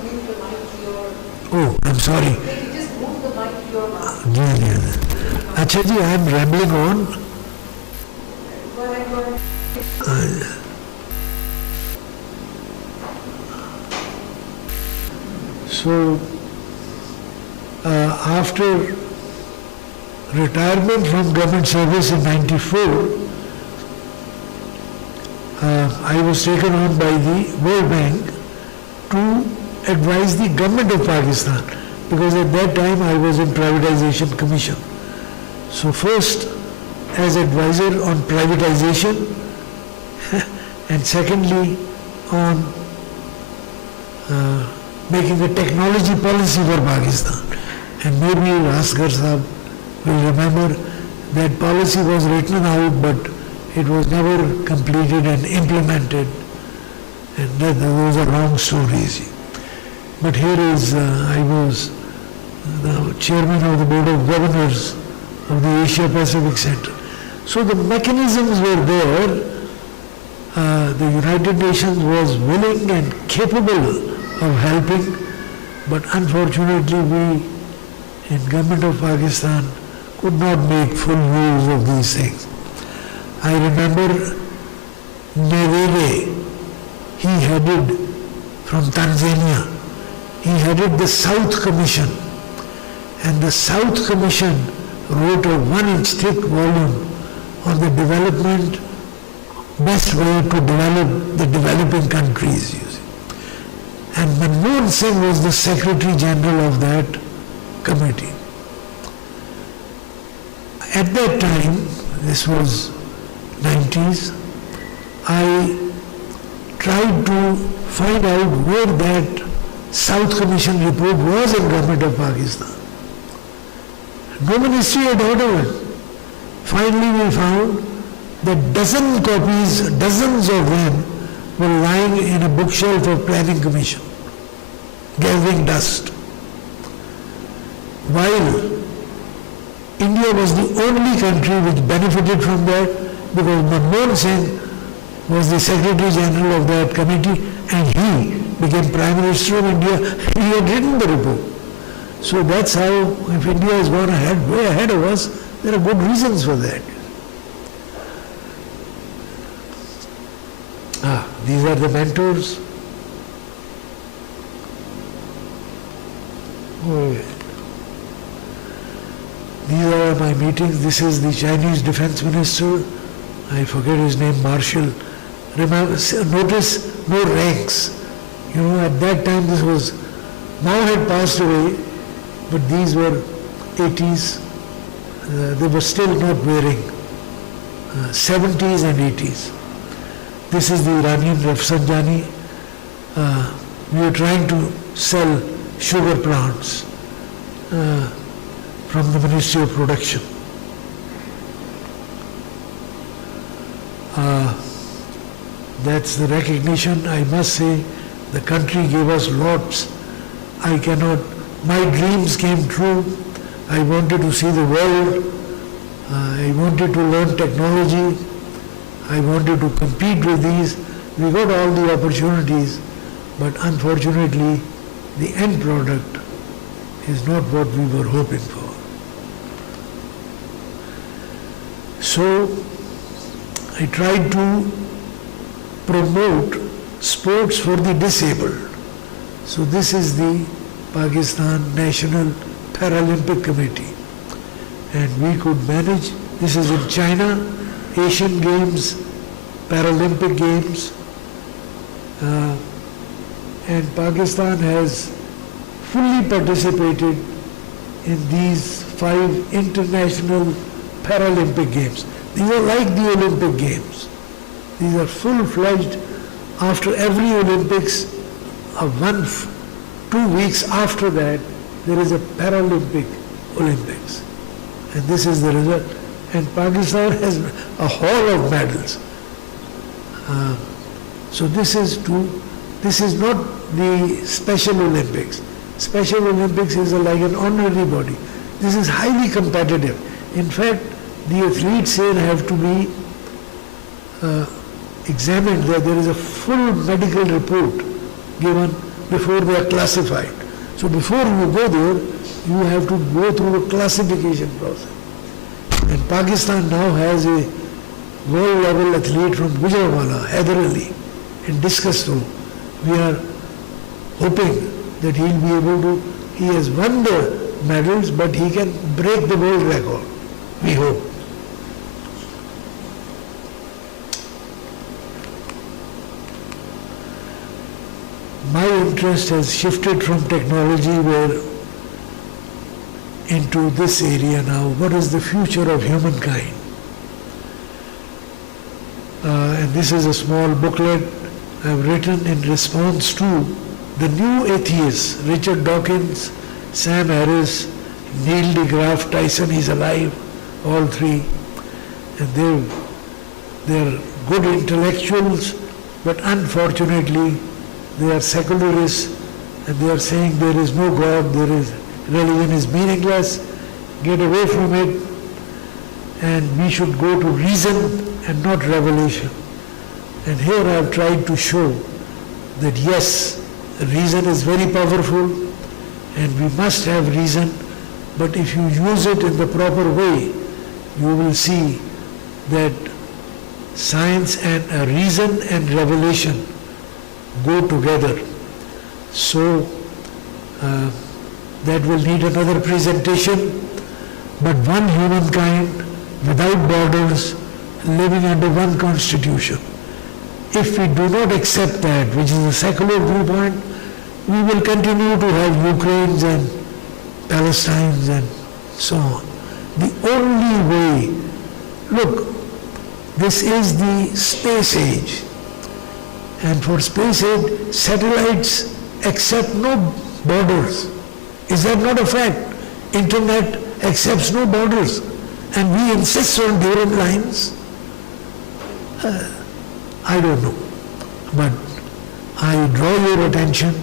you move the mic to your... Oh, I'm sorry. Can you just move the mic to your mouth? Yeah. Acha ji, I am rambling on. Go ahead. So, after retirement from government service in '94, I was taken on by the World Bank to advise the government of Pakistan, because at that time I was in Privatization Commission. So first as advisor on privatization and secondly on making a technology policy for Pakistan. And maybe Asghar Sahab will remember that policy was written out, but it was never completed and implemented, and those are long stories. But here is, I was the chairman of the Board of Governors of the Asia Pacific Center. So the mechanisms were there. The United Nations was willing and capable of helping, but unfortunately we in government of Pakistan could not make full use of these things. I remember Nyerere, he headed from Tanzania, he headed the South Commission, and the South Commission wrote a 1-inch thick volume on the development, best way to develop the developing countries, you see. And Manmohan Singh was the Secretary General of that committee. At that time, this was 90s, I tried to find out where that South Commission report was in government of Pakistan. No ministry had heard of it. Finally we found that dozens of them were lying in a bookshelf of Planning Commission, gathering dust. While India was the only country which benefited from that, because Manmohan Singh was the Secretary General of that committee and he became Prime Minister of India. He had written the report. So that's how, if India has gone ahead, way ahead of us, there are good reasons for that. These are the mentors. These are my meetings. This is the Chinese Defense Minister. I forget his name, Marshall. Remember, notice no ranks. At that time this was, Mao had passed away, but these were 80s. They were still not wearing, 70s and 80s. This is the Iranian Rafsanjani. We are trying to sell sugar plants from the Ministry of Production. That's the recognition. I must say, the country gave us lots. I cannot, my dreams came true. I wanted to see the world. I wanted to learn technology. I wanted to compete with these. We got all the opportunities, but unfortunately, the end product is not what we were hoping for. So, I tried to promote sports for the disabled. So this is the Pakistan National Paralympic Committee. And we could manage, this is in China, Asian Games, Paralympic Games. And Pakistan has fully participated in these 5 international Paralympic Games. These are like the Olympic Games. These are full-fledged. After every Olympics, 2 weeks after that, there is a Paralympic Olympics. And this is the result. And Pakistan has a haul of medals. So this is not the Special Olympics. Special Olympics is like an honorary body. This is highly competitive. In fact, the athletes here have to be examined. There is a full medical report given before they are classified. So before you go there, you have to go through a classification process. And Pakistan now has a world-level athlete from Gujranwala, Haider Ali, in discus throw. We are hoping that he'll be able to, he has won the medals, but he can break the world record. We hope. My interest has shifted from technology into this area now. What is the future of humankind? And this is a small booklet I've written in response to the new atheists, Richard Dawkins, Sam Harris, Neil deGrasse Tyson, he's alive, all 3. And they're good intellectuals, but unfortunately, they are secularists, and they are saying there is no God, religion is meaningless, get away from it, and we should go to reason and not revelation. And here I have tried to show that yes, reason is very powerful, and we must have reason, but if you use it in the proper way, you will see that science and reason and revelation go together. So that will need another presentation, but one humankind without borders, living under one constitution. If we do not accept that, which is a secular viewpoint, we will continue to have Ukraines and Palestines and so on. The only way, look, this is the space age. And for space age, satellites accept no borders. Is that not a fact? Internet accepts no borders. And we insist on durable lines. I don't know. But I draw your attention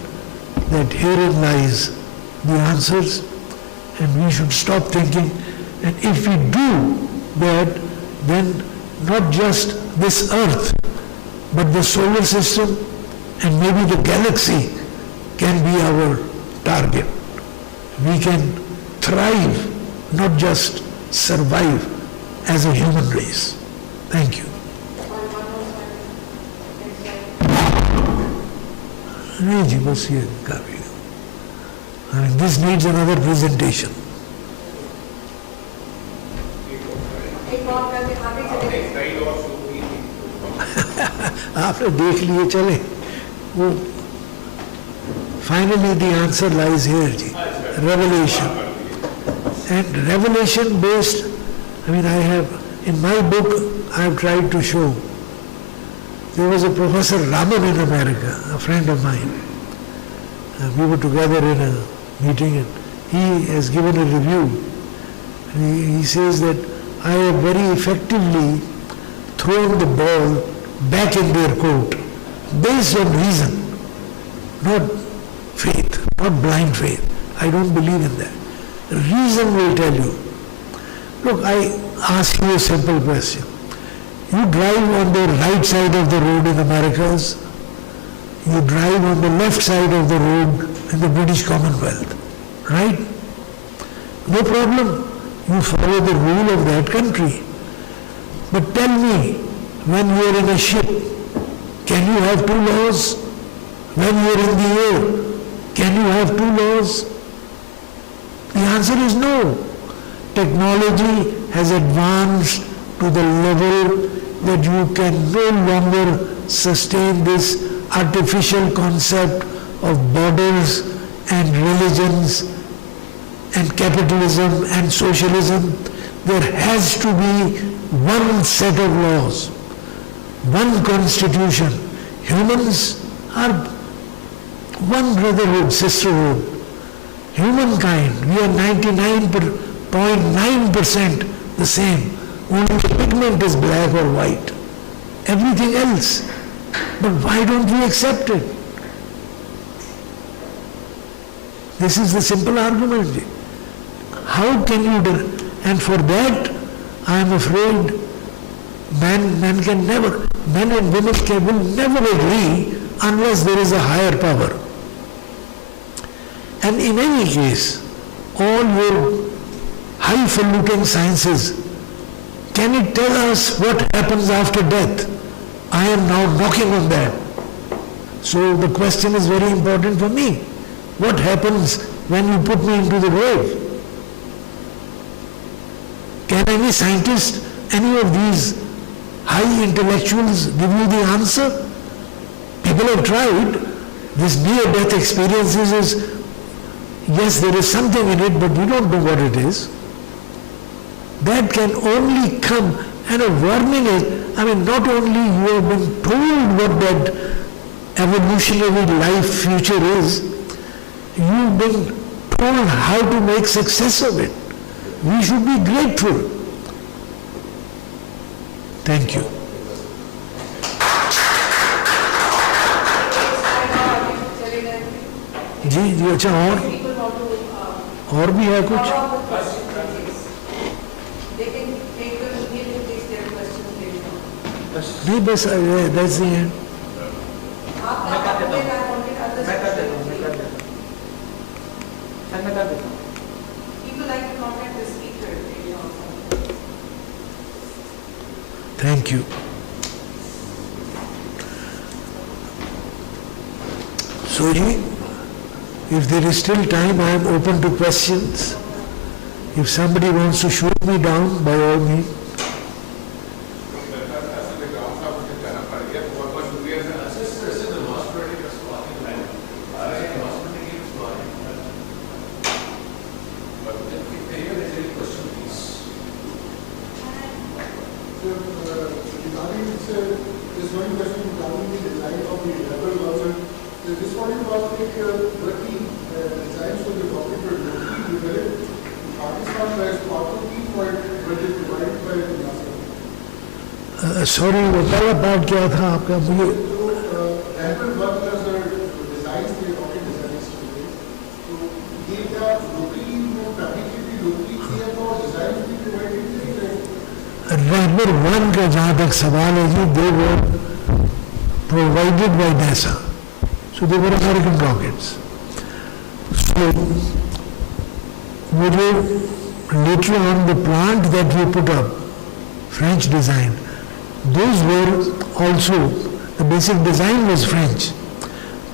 that herein lies the answers, and we should stop thinking. And if we do that, then not just this earth, but the solar system and maybe the galaxy can be our target. We can thrive, not just survive as a human race. Thank you. नहीं जी, बस ये काफी है. I mean, this needs another presentation. आपने देख लिए चले वो finally the answer lies here ji, revelation. And revelation based, I mean, I have in my book I have tried to show There was a Professor Raman in America, a friend of mine. We were together in a meeting and he has given a review. He says that I have very effectively thrown the ball back in their court based on reason, not faith, not blind faith. I don't believe in that. Reason will tell you. Look, I ask you a simple question. You drive on the right side of the road in Americas, you drive on the left side of the road in the British Commonwealth, right? No problem. You follow the rule of that country. But tell me, when you are in a ship, can you have two laws? When you are in the air, can you have two laws? The answer is no. Technology has advanced to the level that you can no longer sustain this artificial concept of borders and religions and capitalism and socialism. There has to be one set of laws, one constitution. Humans are one brotherhood, sisterhood. Humankind, we are 99.9% the same. Only the pigment is black or white. Everything else. But why don't we accept it? This is the simple argument. How can you do? And for that, I am afraid men and women will never agree unless there is a higher power. And in any case, all your highfalutin sciences, can it tell us what happens after death? I am now knocking on that. So the question is very important for me. What happens when you put me into the grave? Can any scientist, any of these high intellectuals give you the answer? People have tried. This near-death experiences is, yes, there is something in it, but we don't know what it is. That can only come, and a warning is, not only you have been told what that evolutionary life future is, you've been told how to make success of it. We should be grateful. Thank you. जी अच्छा और भी है कुछ नहीं बस that's the end. Thank you. So if there is still time, I am open to questions. If somebody wants to shoot me down, by all means. Sorry वो पहला part क्या था आपका मुझे रहबर वन का जहाँ तक सवाल है जी they were provided by NASA, so they were American rockets. So later on the plant that we put up, French design, those were also, the basic design was French,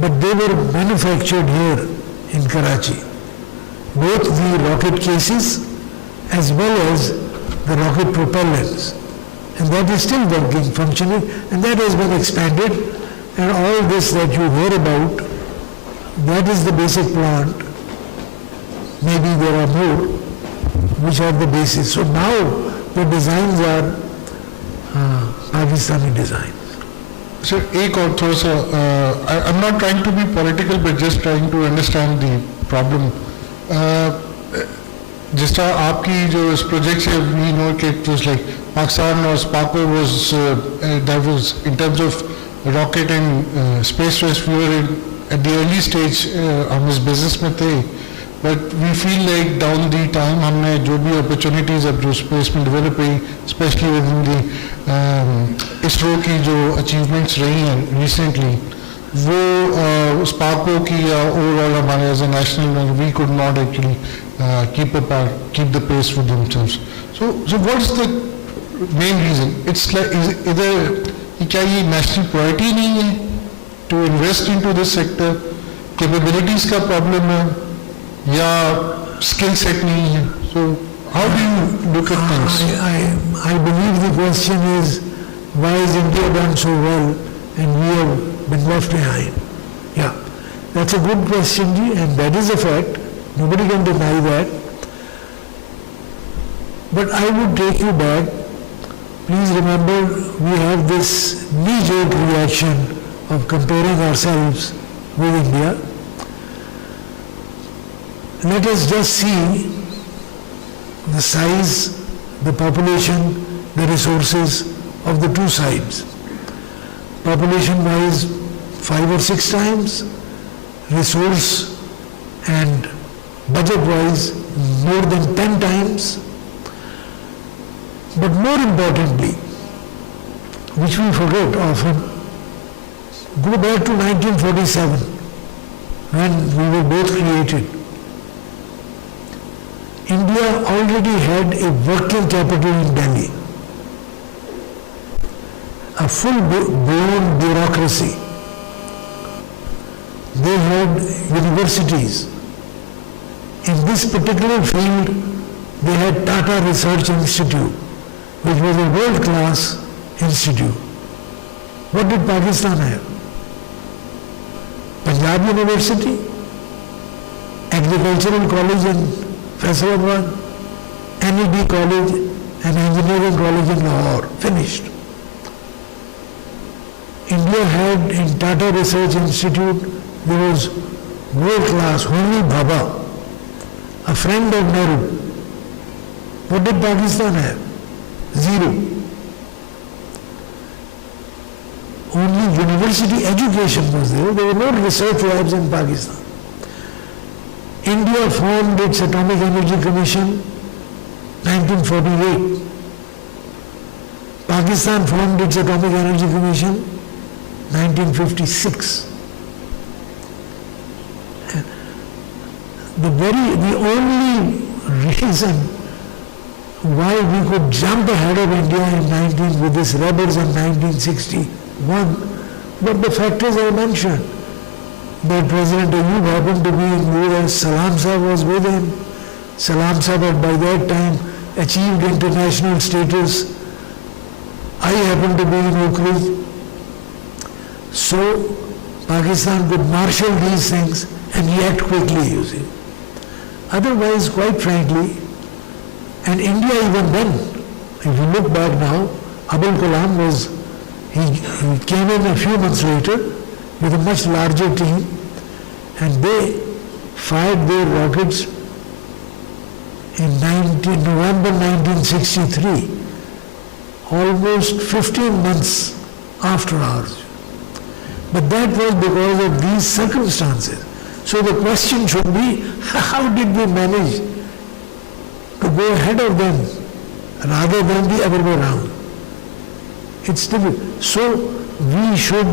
but they were manufactured here in Karachi. Both the rocket cases as well as the rocket propellants. And that is still working, functioning, and that has been expanded. And all this that you hear about, that is the basic plant. Maybe there are more, which are the basis. So now the designs are Pakistani designs. Sir, एक और थोड़ा सा, I'm not trying to be political, but just trying to understand the problem. जिस तरह आपकी जो इस project से we know कि it was like Pakistan or Sparko was that was in terms of rocket and space race, we were at the early stage हम इस business में थे, but we feel like down the time हमने जो भी opportunities अब जो space में develop हुई, especially within the ISRO की जो achievements रही हैं recently, वो Sparko की या overall हमारे as a national we could not actually keep the pace with themselves. So what is the main reason? It's like either क्या ये national priority नहीं है to invest into this sector, capabilities का problem है या skill set नहीं है? So how do you look at things? I believe the question is, why is India done so well and we have been left behind? Yeah, that's a good question, ji, and that is a fact. Nobody can deny that. But I would take you back. Please remember, we have this knee-jerk reaction of comparing ourselves with India. Let us just see the size, the population, the resources of the two sides. Population-wise, 5 or 6 times, resource and budget-wise, more than 10 times. But more importantly, which we forget often, go back to 1947, when we were both created. India already had a working capital in Delhi, a full-blown bureaucracy. They had universities. In this particular field, they had Tata Research Institute, which was a world-class institute. What did Pakistan have? Punjab University, Agricultural College in Faisalabad, NED College and Engineering College in Lahore, finished. India had in Tata Research Institute, there was world-class, Homi Bhabha, a friend of Nehru. What did Pakistan have? Zero. Only university education was there. There were no research labs in Pakistan. India formed its Atomic Energy Commission 1948. Pakistan formed its Atomic Energy Commission 1956. The only reason why we could jump ahead of India in with this rebels in 1961, but the factors I mentioned, that President Ayub happened to be in US, Salam Sahib was with him. Salam Sahib had by that time achieved international status. I happened to be in Ukraine. So Pakistan could marshal these things and react quickly, you see. Otherwise, quite frankly, and India even then, if you look back now, Abul Kalam he came in a few months later with a much larger team, and they fired their rockets in November 1963, almost 15 months after ours. But that was because of these circumstances. So the question should be, how did we manage to go ahead of them rather than the other way around? It's difficult. So we should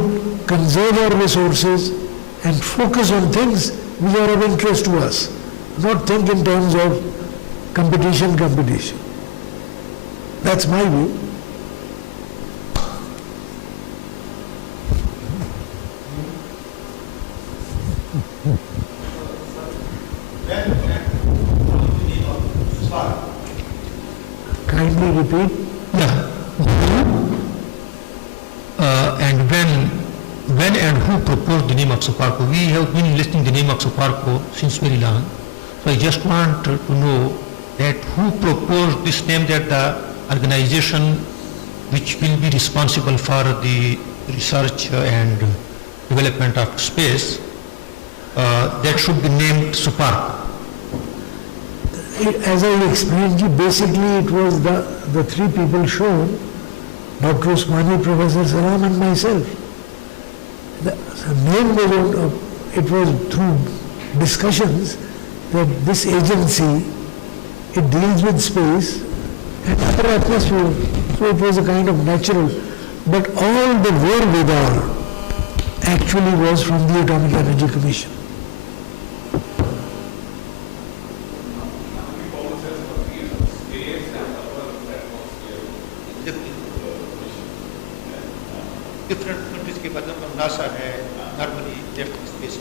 conserve our resources and focus on things which are of interest to us, not think in terms of competition. That's my view. Kindly repeat. Yeah. And when and who proposed the name of Saparco? We have been listening the name of Saparco since very long. So I just want to know that who proposed this name, that the organization which will be responsible for the research and development of space, that should be named SUPARC. As I explained to you, basically it was the three people shown, Dr. Usmani, Professor Salam and myself. The name was, it was through discussions that this agency, it deals with space and other atmosphere, so it was a kind of natural. But all the wherewithal actually was from the Atomic Energy Commission. Different countries के मतलब NASA है, normally left space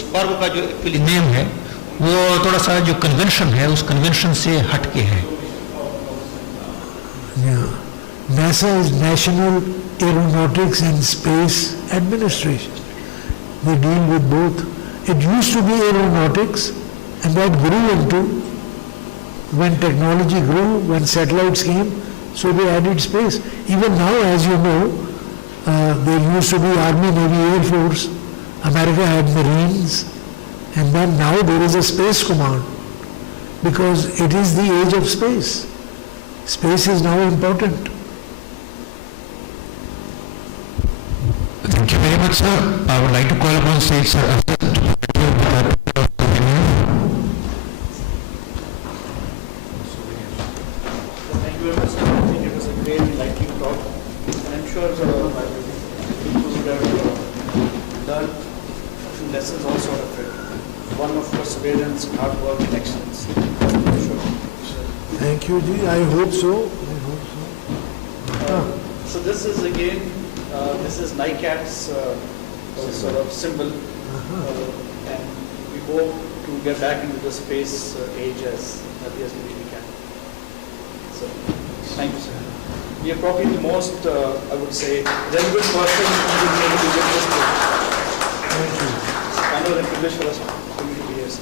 SUPARC का जो actually name है वो थोड़ा सा जो कन्वेंशन है उस कन्वेंशन से हटके है. Yeah. NASA is National Aeronautics and Space Administration. They deal with both. It used to be aeronautics and that grew into, when technology grew, when satellites came, so they added space. Even now, as you know, there used to be Army, Navy, Air Force, America had Marines, and then now there is a Space Command because it is the age of space. Space is now important. Thank you very much, sir. I would like to call upon stage Sir Asad to continue with our Thank you very much, sir. I think it was a great enlightening talk, and I'm sure people would have learned a few lessons also out of it. One of perseverance, hard work, and excellence. I'm sure. Thank you, Ji. I hope so. I hope so. So this is again, this is NICAT's sort of symbol, and we hope to get back into the space age as early as we can. So, thank you, sir. You are probably the most, I would say, relevant person who will be able to give this talk. Thank you. I know that privilege for us to be here, sir.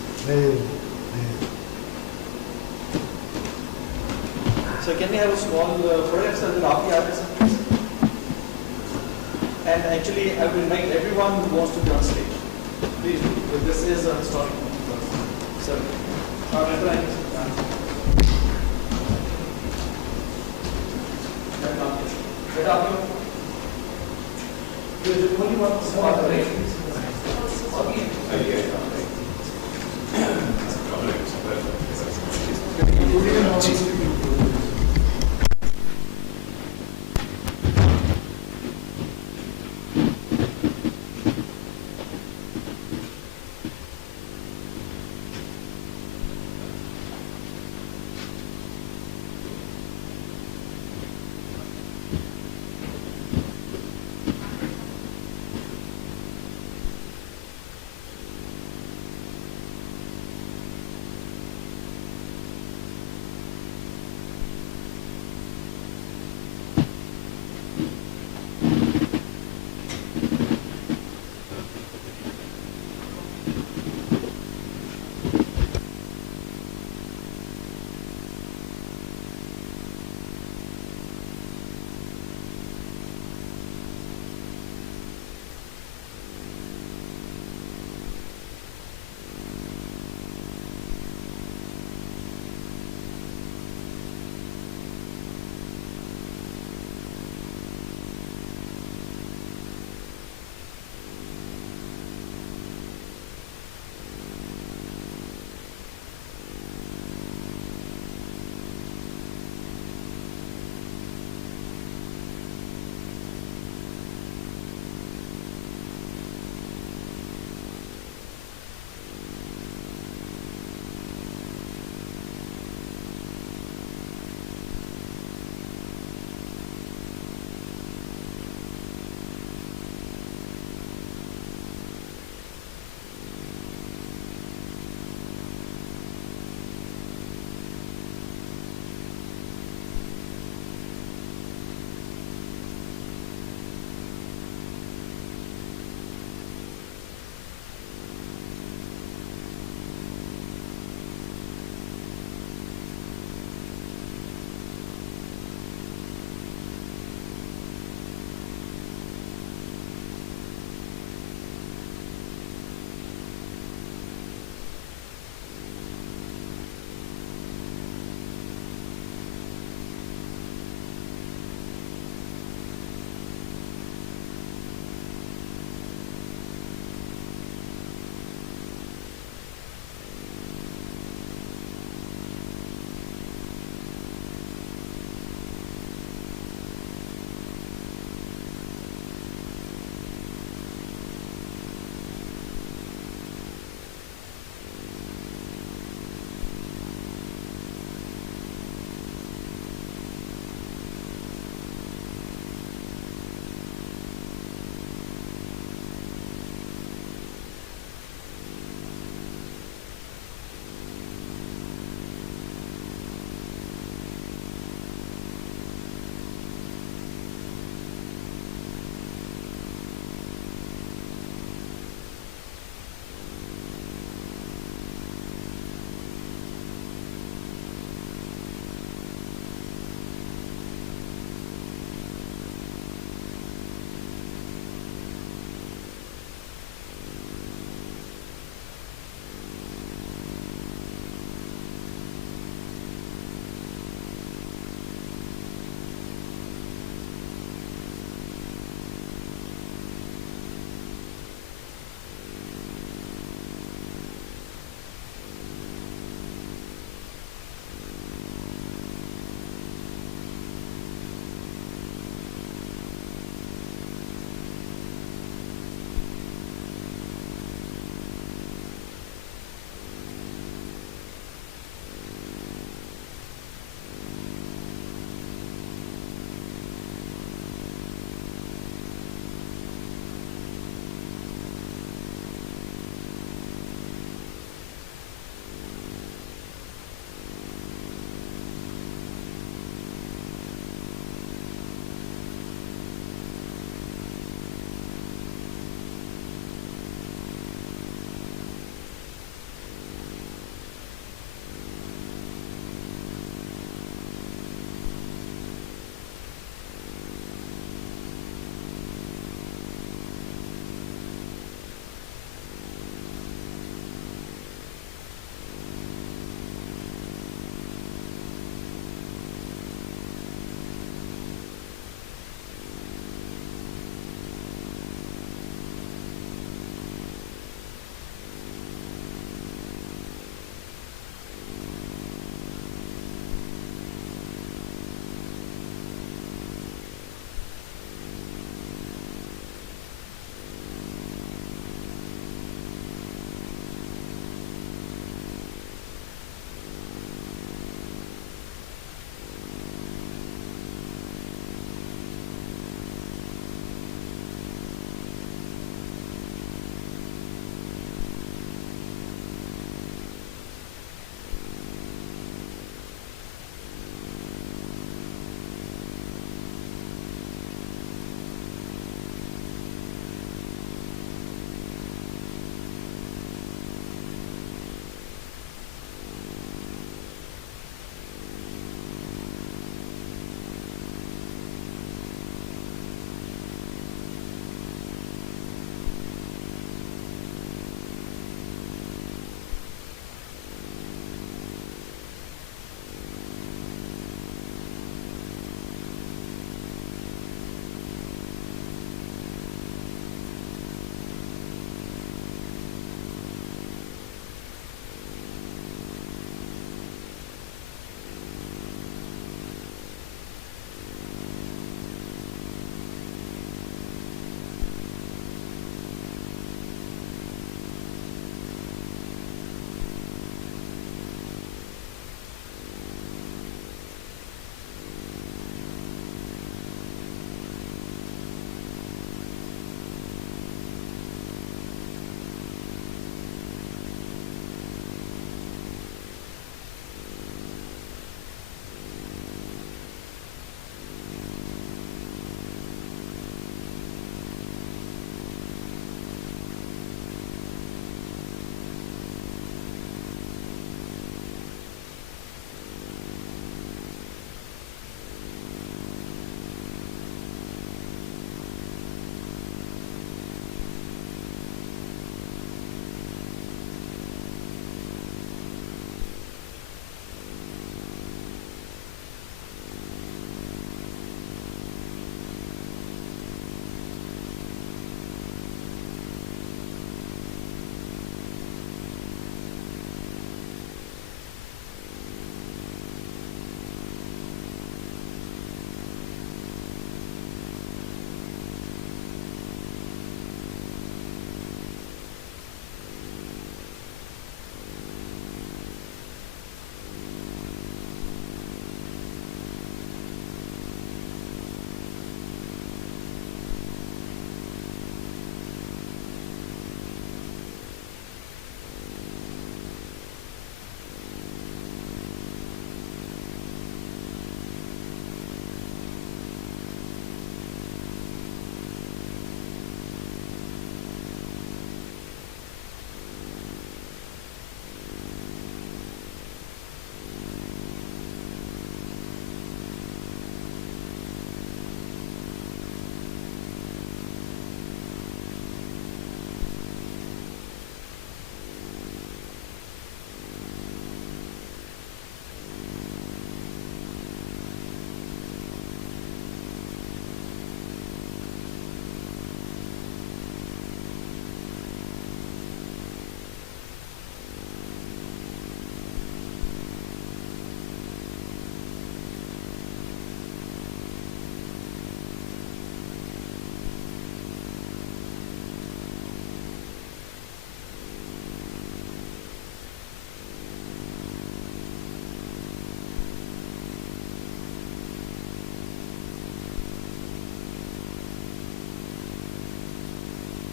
So can we have a small photograph, sir, with Aapki artist, please? And actually, I will invite everyone who wants to be on stage. Please, because this is a historic moment for us. Sir, you are the only one who